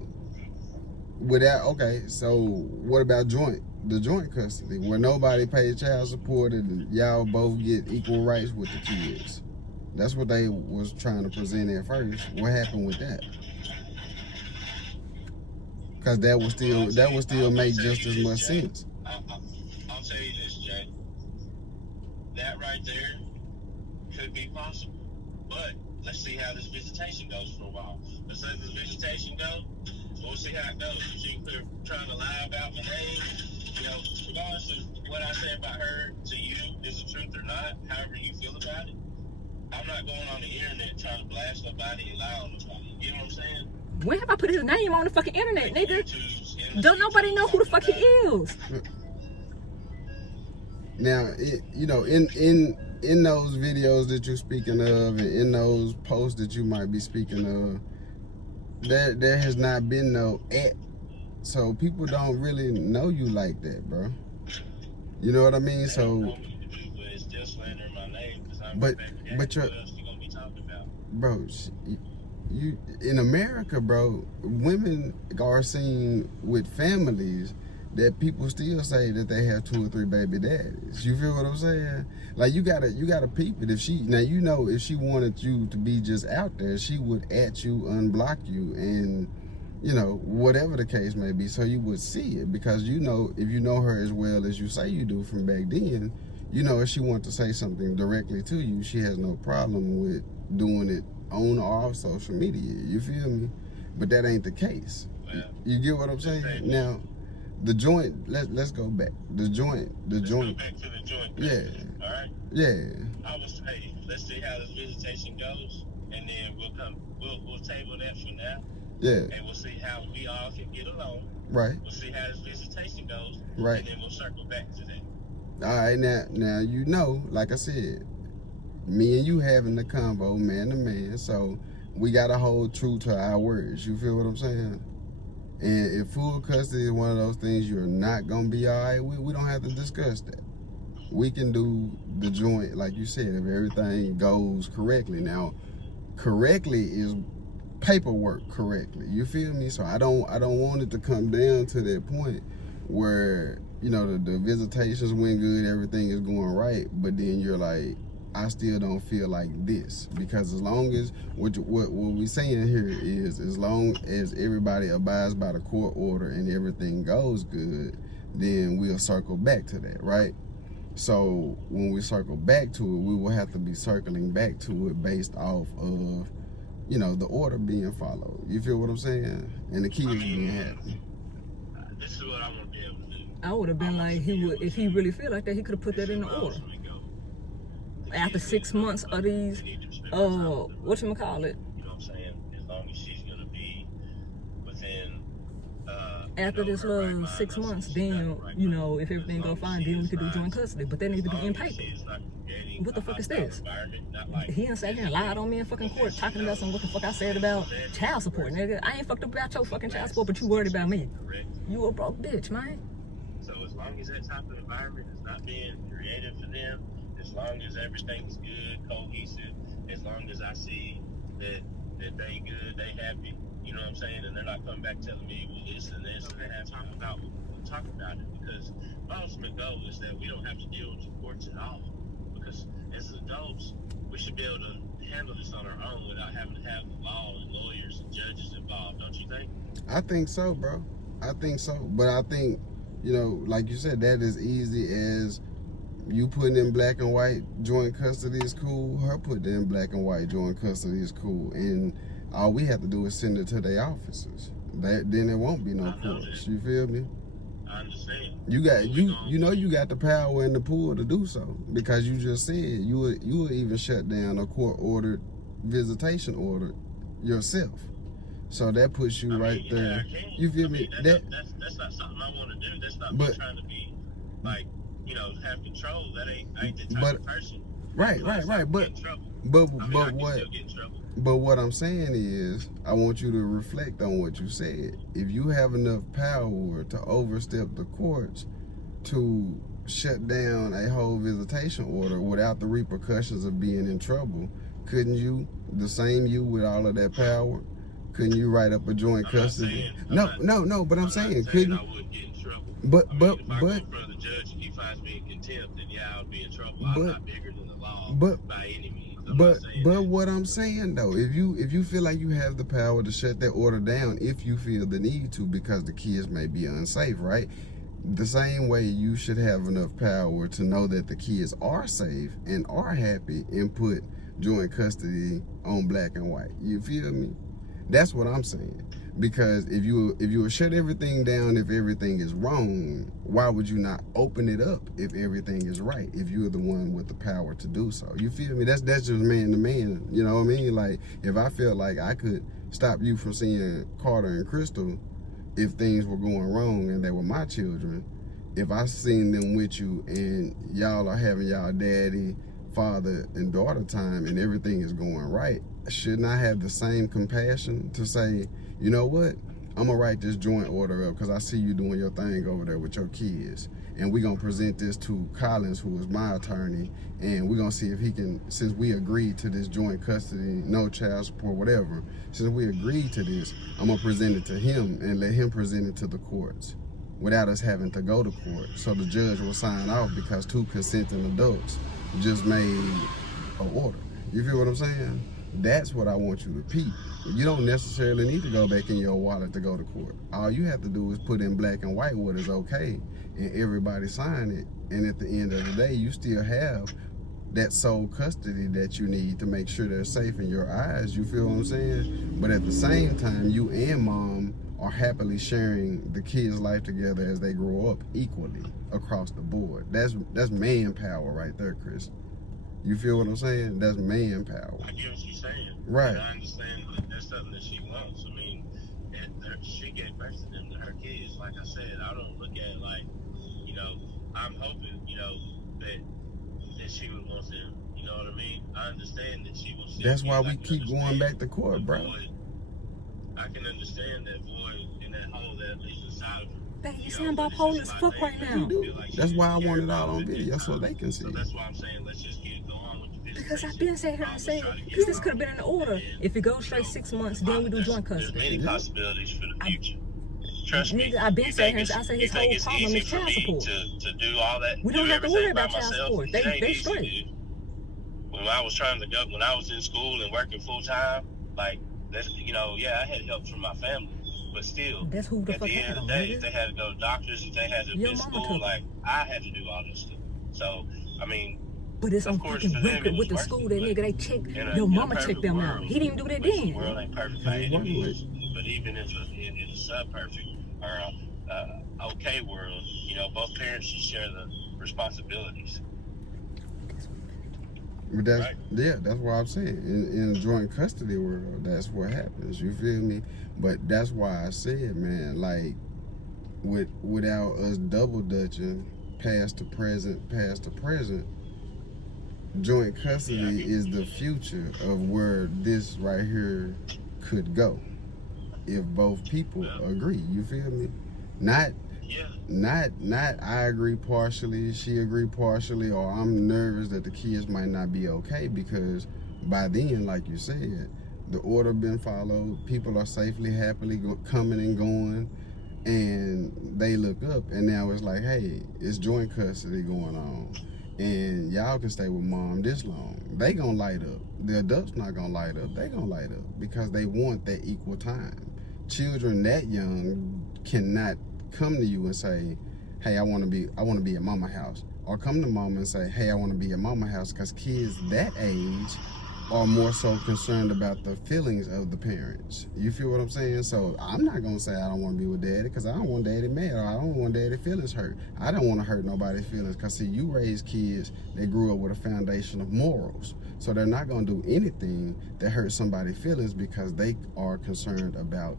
without, okay, so what about the joint custody, where nobody pays child support and y'all both get equal rights with the kids? That's what they was trying to present at first. What happened with that? Because that would still make just as much sense. I'll tell you this, Jay. That right there could be possible. But let's see how this visitation goes for a while. Let's let this visitation go. We'll see how it goes. If you're trying to lie about my name, regardless of what I say about her to you is the truth or not, however you feel about it, I'm not going on the internet trying to blast nobody and lie on nobody. You know what I'm saying? When have I put his name on the fucking internet, nigga? Don't nobody know who the fuck he is. Now, in those videos that you're speaking of, and in those posts that you might be speaking of, there has not been no so people don't really know you like that, bro. You know what I mean? So, but you're, bro, you in America, bro, women are seen with families that people still say that they have 2 or 3 baby daddies. You feel what I'm saying? Like, you gotta peep it. If she wanted you to be just out there, she would at you, unblock you, and whatever the case may be, so you would see it. Because if you know her as well as you say you do from back then, if she wants to say something directly to you, she has no problem with doing it on or off social media. You feel me? But that ain't the case. Well, you get what I'm saying? Now, the joint, let's go back. The joint. Let's go back to the joint. Yeah. All right. Yeah. I would say, let's see how this visitation goes, and then we'll table that for now. Yeah. And we'll see how we all can get along. Right. We'll see how this visitation goes. Right. And then we'll circle back to that. All right. Now like I said, me and you having the convo man to man, so we gotta hold true to our words. You feel what I'm saying? And if full custody is one of those things you're not gonna be all right, we don't have to discuss that. We can do the joint, like you said, if everything goes correctly. Now, correctly is paperwork correctly. You feel me? So I don't want it to come down to that point where the visitations went good, everything is going right, but then you're like, I still don't feel like this. Because as long as what we're saying here is, as long as everybody abides by the court order and everything goes good, then we'll circle back to that, right? So when we circle back to it, we will have to be circling back to it based off of the order being followed. You feel what I'm saying? And the kids being happy. This is what I'm gonna be able to do. I would have been like, if he really feel like that, he could have put that in the order. After 6 months of these, whatchamacallit? You know what I'm saying? As long as she's gonna be within. After this little 6 months, then if everything go fine, then we could do joint custody. But that needs to be in paper. What the fuck is this? He didn't sit here and lied on me in fucking court talking about what the fuck I said about child support, nigga. I ain't fucked up about your fucking child support, but you worried about me. You a broke bitch, man. So as long as that type of environment is not being created for them, as long as everything's good, cohesive, as long as I see that they good, they happy, you know what I'm saying? And they're not coming back telling me, well, this and this, and they have to talk about it. Because my ultimate goal is that we don't have to deal with the courts at all. Because as adults, we should be able to handle this on our own without having to have law and lawyers and judges involved, don't you think? I think so, bro. I think so. But I think, like you said, that is easy as you putting in black and white joint custody is cool. Her putting in black and white joint custody is cool. And all we have to do is send it to their officers. Then there won't be no courts. You feel me? I understand. You got the power and the pull to do so, because you just said you will even shut down a court ordered visitation order yourself. So that puts you right there. You feel me? That's not something I want to do. That's not me trying to be like, have control. That ain't the type of person. Right. But what I'm saying is, I want you to reflect on what you said. If you have enough power to overstep the courts to shut down a whole visitation order without the repercussions of being in trouble, couldn't you, the same you with all of that power, couldn't you write up a joint custody? No, but I'm saying, couldn't? I would get in trouble. But if I go in front of the judge and he finds me in contempt, then yeah, I would be in trouble. I'm not bigger than the law by any means. But what I'm saying though, if you feel like you have the power to shut that order down, if you feel the need to, because the kids may be unsafe, right? The same way you should have enough power to know that the kids are safe and are happy and put joint custody on black and white. You feel me? That's what I'm saying. Because if you shut everything down if everything is wrong, why would you not open it up if everything is right? If you're the one with the power to do so, you feel me? That's just man to man. You know what I mean? Like if I felt like I could stop you from seeing Carter and Crystal if things were going wrong and they were my children, if I seen them with you and y'all are having y'all daddy, father, and daughter time and everything is going right, shouldn't I have the same compassion to say, you know what, I'm gonna write this joint order up because I see you doing your thing over there with your kids, and we're gonna present this to Collins, who is my attorney, and we're gonna see if he can, since we agreed to this joint custody, no child support, whatever, since we agreed to this, I'm gonna present it to him and let him present it to the courts without us having to go to court. So the judge will sign off because 2 consenting adults just made an order. You feel what I'm saying? That's what I want you to peep. You don't necessarily need to go back in your wallet to go to court. All you have to do is put in black and white what is okay, and everybody sign it. And at the end of the day, you still have that sole custody that you need to make sure they're safe in your eyes. You feel what I'm saying? But at the same time, you and mom are happily sharing the kids' life together as they grow up equally across the board. That's manpower right there, Chris. You feel what I'm saying? That's manpower. I get what you're saying. Right. And I understand that that's something that she wants. I mean, she gave birth to them, to her kids. Like I said, I don't look at it like, you know, I'm hoping, you know, that she would want them. You know what I mean? I understand that she will. That's why we keep going back to court, bro. I can understand that void and that hole that leaves inside of her. Dang, you sound bipolar as fuck right now. That's why I want it all on video so they can see. So that's why I'm saying let's just go on with the business. Because I've been sitting here and saying, because this could have been an order. If it goes straight 6 months, then we do joint custody. There's many possibilities for the future. Trust me. I've been sitting here and I say his whole problem is child support. To do all that. We don't have to worry about child support. They straight. When I was trying to go, when I was in school and working full time, like that's, you know, yeah, I had help from my family. But still, that's who the at fuck the end of the day, if they had to go to doctors, if they had to be in school, like I had to do all this stuff. So, I mean, but it's on fucking record with the school that nigga they check your mama checked them out. He didn't do that then. The world ain't perfect by any means, but even in a sub-perfect or okay world, you know, both parents should share the responsibilities. But that's what I'm saying. In a joint custody world, that's what happens. You feel me? But that's why I said, man, like, without us double dutching past to present, joint custody is the future of where this right here could go if both people agree. You feel me? Not I agree partially, she agree partially, or I'm nervous that the kids might not be okay, because by then, like you said, the order been followed, people are safely, happily coming and going, and they look up and now it's like, hey, it's joint custody going on and y'all can stay with mom this long. They gonna light up. The adults not gonna light up. They gonna light up because they want that equal time. Children that young cannot come to you and say, hey, I want to be at mama house, or come to mama and say, hey, I want to be at mama house, because kids that age are more so concerned about the feelings of the parents. You feel what I'm saying? So I'm not gonna say I don't want to be with daddy, because I don't want daddy mad, or I don't want daddy feelings hurt. I don't want to hurt nobody's feelings, because see, you raise kids that grew up with a foundation of morals, so they're not gonna do anything that hurts somebody's feelings because they are concerned about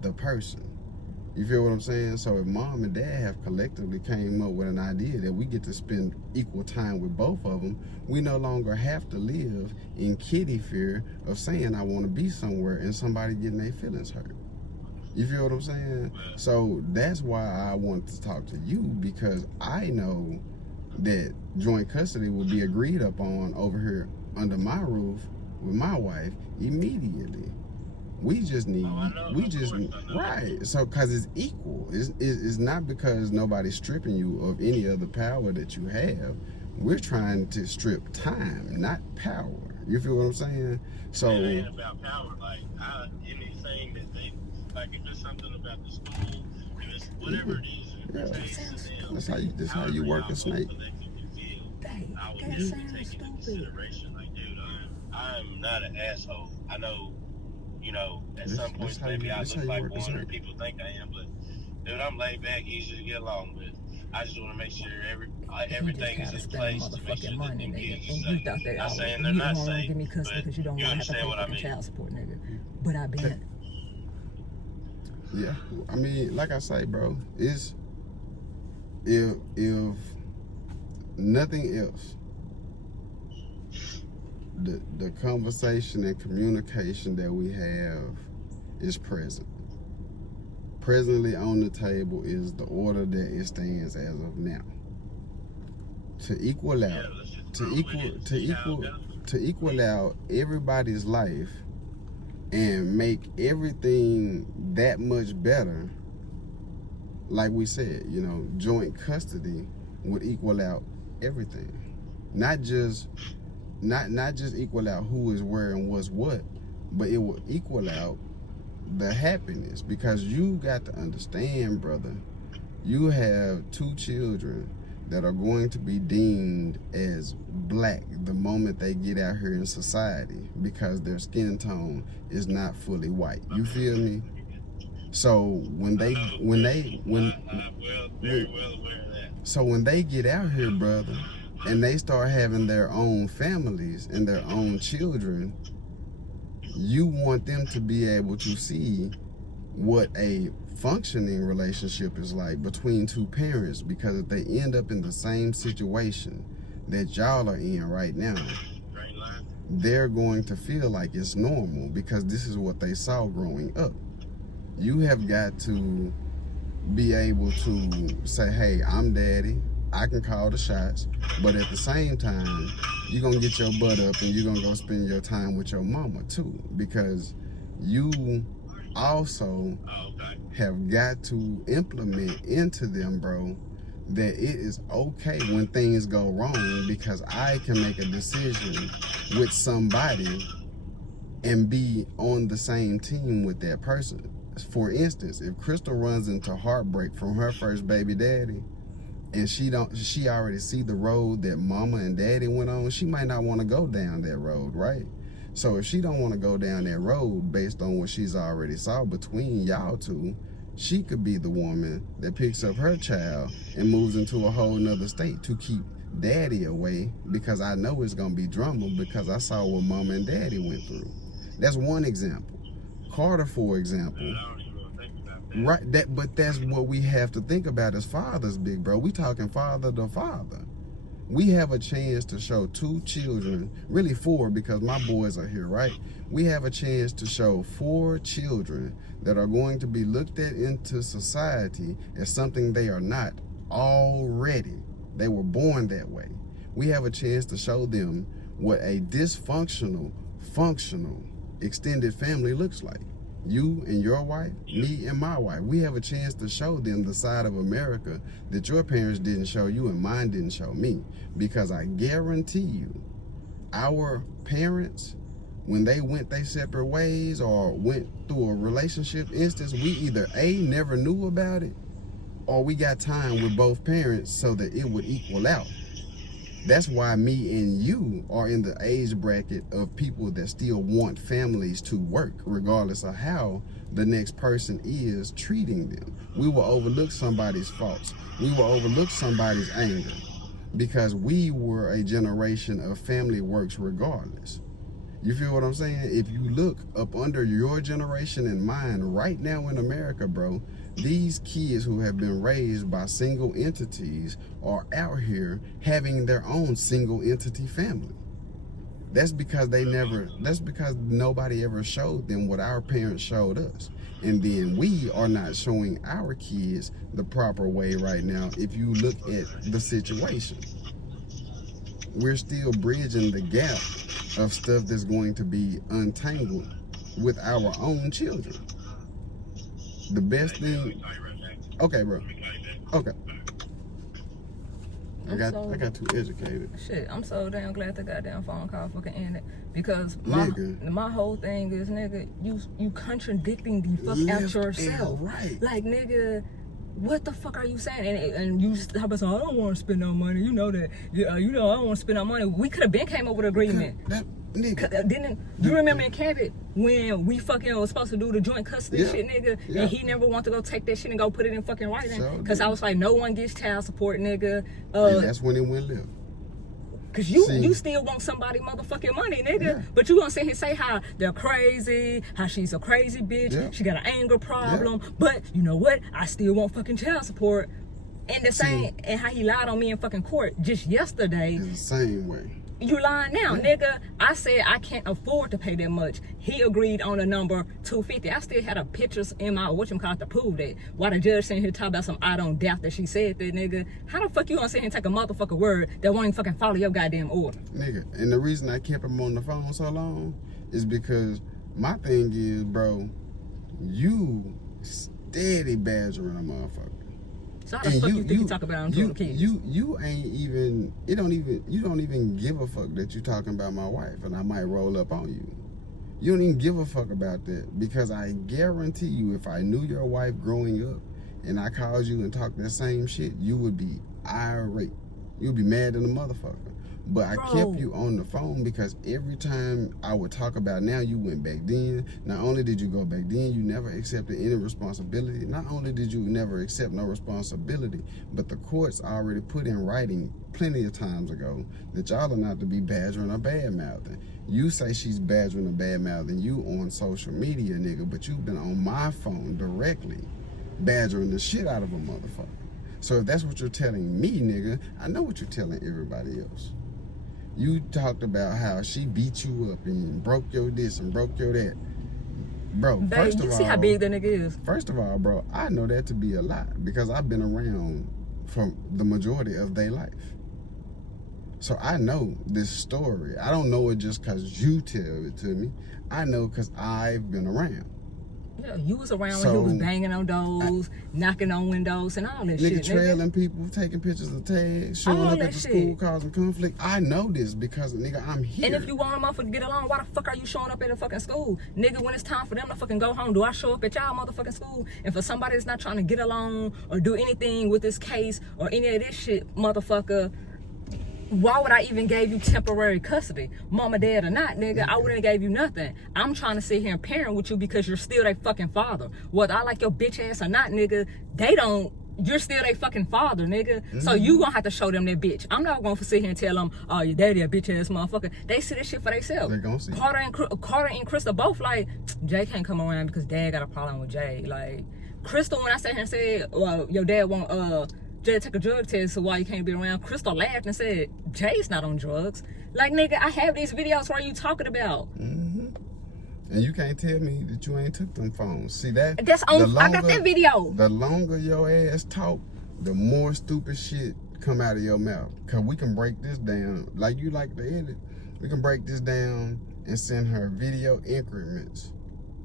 the person. You feel what I'm saying? So if mom and dad have collectively came up with an idea that we get to spend equal time with both of them, we no longer have to live in kitty fear of saying I want to be somewhere and somebody getting their feelings hurt. You feel what I'm saying? So that's why I want to talk to you, because I know that joint custody will be agreed upon over here under my roof with my wife immediately. We just need, I know. right. So, cause it's equal. It's not because nobody's stripping you of any other power that you have. We're trying to strip time, not power. You feel what I'm saying? So it ain't about power. Like anything that they like, if it's something about the school, if it's whatever it is, if it pertains to them, that's how you work a snake. I would definitely take into consideration. Like, dude, I'm not an asshole. I know, you know, at some points maybe I look like one or people think I am, but dude, I'm laid back, easy to get along with. I just want to make sure everything is in place to make sure that them kids are safe. Not saying they're not safe, give me custody because you don't want to have to pay for the child support, nigga. But I bet. Yeah, I mean, like I say, bro, it's if nothing else, the conversation and communication that we have is present. Presently on the table is the order that it stands as of now. To equal out, to equal out everybody's life and make everything that much better. Like we said, you know, joint custody would equal out everything. Not just equal out who is where and what's what, but it will equal out the happiness, because you got to understand, brother, you have 2 children that are going to be deemed as black the moment they get out here in society because their skin tone is not fully white. You feel me? So when they get out here, brother, and they start having their own families and their own children, you want them to be able to see what a functioning relationship is like between 2 parents, because if they end up in the same situation that y'all are in right now, they're going to feel like it's normal because this is what they saw growing up. You have got to be able to say, hey, I'm daddy, I can call the shots, but at the same time, you're going to get your butt up and you're going to go spend your time with your mama too, because you also have got to implement into them, bro, that it is okay when things go wrong, because I can make a decision with somebody and be on the same team with that person. For instance, if Crystal runs into heartbreak from her first baby daddy, and she already see the road that mama and daddy went on, she might not want to go down that road, right? So if she don't want to go down that road based on what she's already saw between y'all 2, she could be the woman that picks up her child and moves into a whole nother state to keep daddy away, because I know it's gonna be drama because I saw what mama and daddy went through. That's one example. Carter, for example, right? But that's what we have to think about as fathers, big bro. We talking father to father. We have a chance to show 2 children, really 4, because my boys are here, right? We have a chance to show 4 children that are going to be looked at into society as something they are not already. They were born that way. We have a chance to show them what a dysfunctional, functional, extended family looks like. You and your wife, me and my wife. We have a chance to show them the side of America that your parents didn't show you and mine didn't show me. Because I guarantee you, our parents, when they went their separate ways or went through a relationship instance, we either A, never knew about it, or we got time with both parents so that it would equal out. That's why me and you are in the age bracket of people that still want families to work, regardless of how the next person is treating them. We will overlook somebody's faults. We will overlook somebody's anger, because we were a generation of family works regardless. You feel what I'm saying? If you look up under your generation and mine right now in America, bro, these kids who have been raised by single entities are out here having their own single entity family. That's because nobody ever showed them what our parents showed us. And then we are not showing our kids the proper way right now. If you look at the situation, we're still bridging the gap of stuff that's going to be untangled with our own children. The best thing. Okay, bro. Okay. I got too educated. Shit, I'm so damn glad the goddamn phone call fucking ended. Because my whole thing is, nigga, you contradicting the fuck out yourself. Right. Like, nigga, what the fuck are you saying? And you talk about saying, I don't want to spend no money. You know that. You know, I don't want to spend no money. We could have been came up with an agreement. Didn't you remember in Cabot when we fucking was supposed to do the joint custody shit, nigga? Yeah. And he never wanted to go take that shit and go put it in fucking writing. Because I was like, no one gets child support, nigga. And that's when it went left. Cause you still want somebody motherfucking money, nigga. Yeah. But you gonna sit here and say how they're crazy, how she's a crazy bitch, she got an anger problem. But you know what? I still want fucking child support. And the same, and how he lied on me in fucking court just yesterday. It's the same way. You lying now, nigga. I said I can't afford to pay that much. He agreed on the number $250. I still had pictures in my whatchamacallit to prove that. While the judge sitting here talking about some I don't doubt that she said that, nigga. How the fuck you gonna sit here and take a motherfucking word that won't even fucking follow your goddamn order? Nigga, and the reason I kept him on the phone so long is because my thing is, bro, you steady badgering a motherfucker. So how the fuck you think you talk about them kids? You ain't even, you don't even give a fuck that you talking about my wife and I might roll up on you. You don't even give a fuck about that, because I guarantee you if I knew your wife growing up and I called you and talked that same shit, you would be irate. You'd be mad than a motherfucker. But I kept you on the phone because every time I would talk about now, you went back then. Not only did you go back then, you never accepted any responsibility. Not only did you never accept no responsibility, but the courts already put in writing plenty of times ago that y'all are not to be badgering or bad-mouthing. You say she's badgering or bad-mouthing you on social media, nigga, but you've been on my phone directly badgering the shit out of a motherfucker. So if that's what you're telling me, nigga, I know what you're telling everybody else. You talked about how she beat you up and broke your this and broke your that. Bro, first of all, see how big that nigga is? First of all, bro, I know that to be a lie because I've been around for the majority of their life. So I know this story. I don't know it just because you tell it to me. I know because I've been around. Yeah, you was around when he was banging on doors, knocking on windows, and all that shit. Nigga trailing people, taking pictures of tags, showing up at the school, causing conflict. I know this because, nigga, I'm here. And if you want a motherfucker to get along, why the fuck are you showing up at a fucking school? Nigga, when it's time for them to fucking go home, do I show up at y'all motherfucking school? And for somebody that's not trying to get along or do anything with this case or any of this shit, motherfucker, why would I even give you temporary custody? Mama, dad, or not, nigga, I wouldn't have gave you nothing. I'm trying to sit here and parent with you because you're still their fucking father. Whether I like your bitch ass or not, nigga, you're still their fucking father, nigga. So you gonna have to show them that bitch. I'm not gonna sit here and tell them, oh, your daddy a bitch ass motherfucker. They see this shit for themselves. They gonna see. Carter and Crystal both like, Jay can't come around because dad got a problem with Jay. Like, Crystal, when I sat here and said, well, your dad won't, Jay take a drug test, so why you can't be around? Crystal laughed and said, Jay's not on drugs. Like, nigga, I have these videos where you talking about. And you can't tell me that you ain't took them phones. See that? That's on. I got that video. The longer your ass talk, the more stupid shit come out of your mouth. Cause we can break this down, like you like to edit. We can break this down and send her video increments.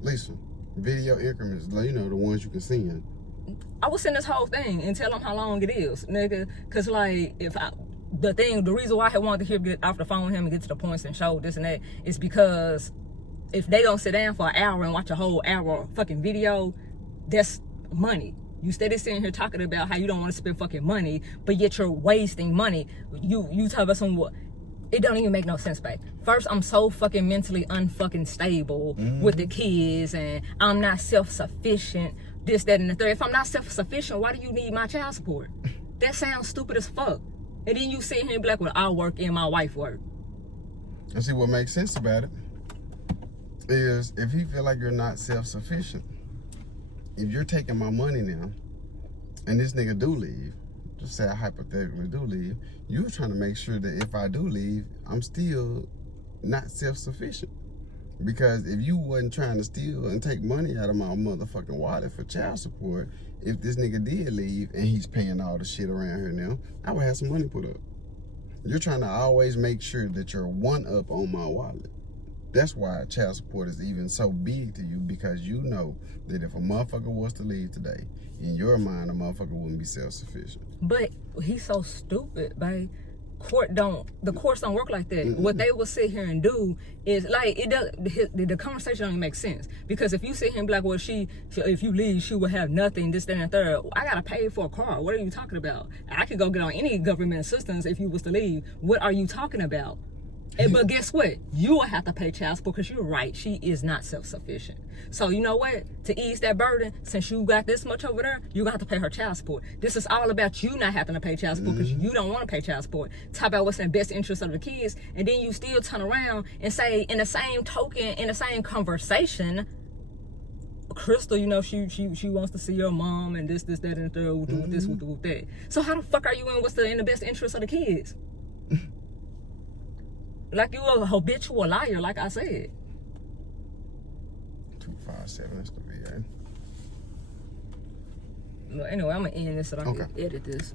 Lisa, video increments, you know, the ones you can send. I would send this whole thing and tell them how long it is, nigga. Cause like, the reason why I wanted to get off the phone with him and get to the points and show this and that is because if they don't sit down for an hour and watch a whole hour fucking video, that's money. You steady sitting here talking about how you don't want to spend fucking money, but yet you're wasting money. You talk about some what? It don't even make no sense, babe. First, I'm so fucking mentally unfucking stable with the kids, and I'm not self-sufficient. This, that, and the third. If I'm not self-sufficient, why do you need my child support? That sounds stupid as fuck. And then you sit here and be like, well, I work and my wife work. And see, what makes sense about it is if he feel like you're not self-sufficient, if you're taking my money now, and this nigga do leave, just say I hypothetically do leave, you're trying to make sure that if I do leave, I'm still not self-sufficient. Because if you wasn't trying to steal and take money out of my motherfucking wallet for child support, if this nigga did leave and he's paying all the shit around here now, I would have some money put up. You're trying to always make sure that you're one up on my wallet. That's why child support is even so big to you, because you know that if a motherfucker was to leave today, in your mind, a motherfucker wouldn't be self-sufficient. But he's so stupid, babe. The courts don't work like that. Mm-hmm. What they will sit here and do is like the conversation don't make sense, because if you sit here and be like, well, if you leave, she will have nothing, this, that, and the third. I gotta pay for a car. What are you talking about? I could go get on any government assistance if you was to leave. What are you talking about? But guess what? You will have to pay child support, because you're right. She is not self-sufficient. So you know what? To ease that burden, since you got this much over there, you're going to have to pay her child support. This is all about you not having to pay child support because you don't want to pay child support. Talk about what's in the best interest of the kids, and then you still turn around and say, in the same token, in the same conversation, Crystal, you know, she wants to see your mom and this, that, and the third, with this, with that. So how the fuck are you in what's in the best interest of the kids? Like, you a habitual liar, like I said. 257, that's the VA. Well, anyway, I'm going to end this so I can edit this.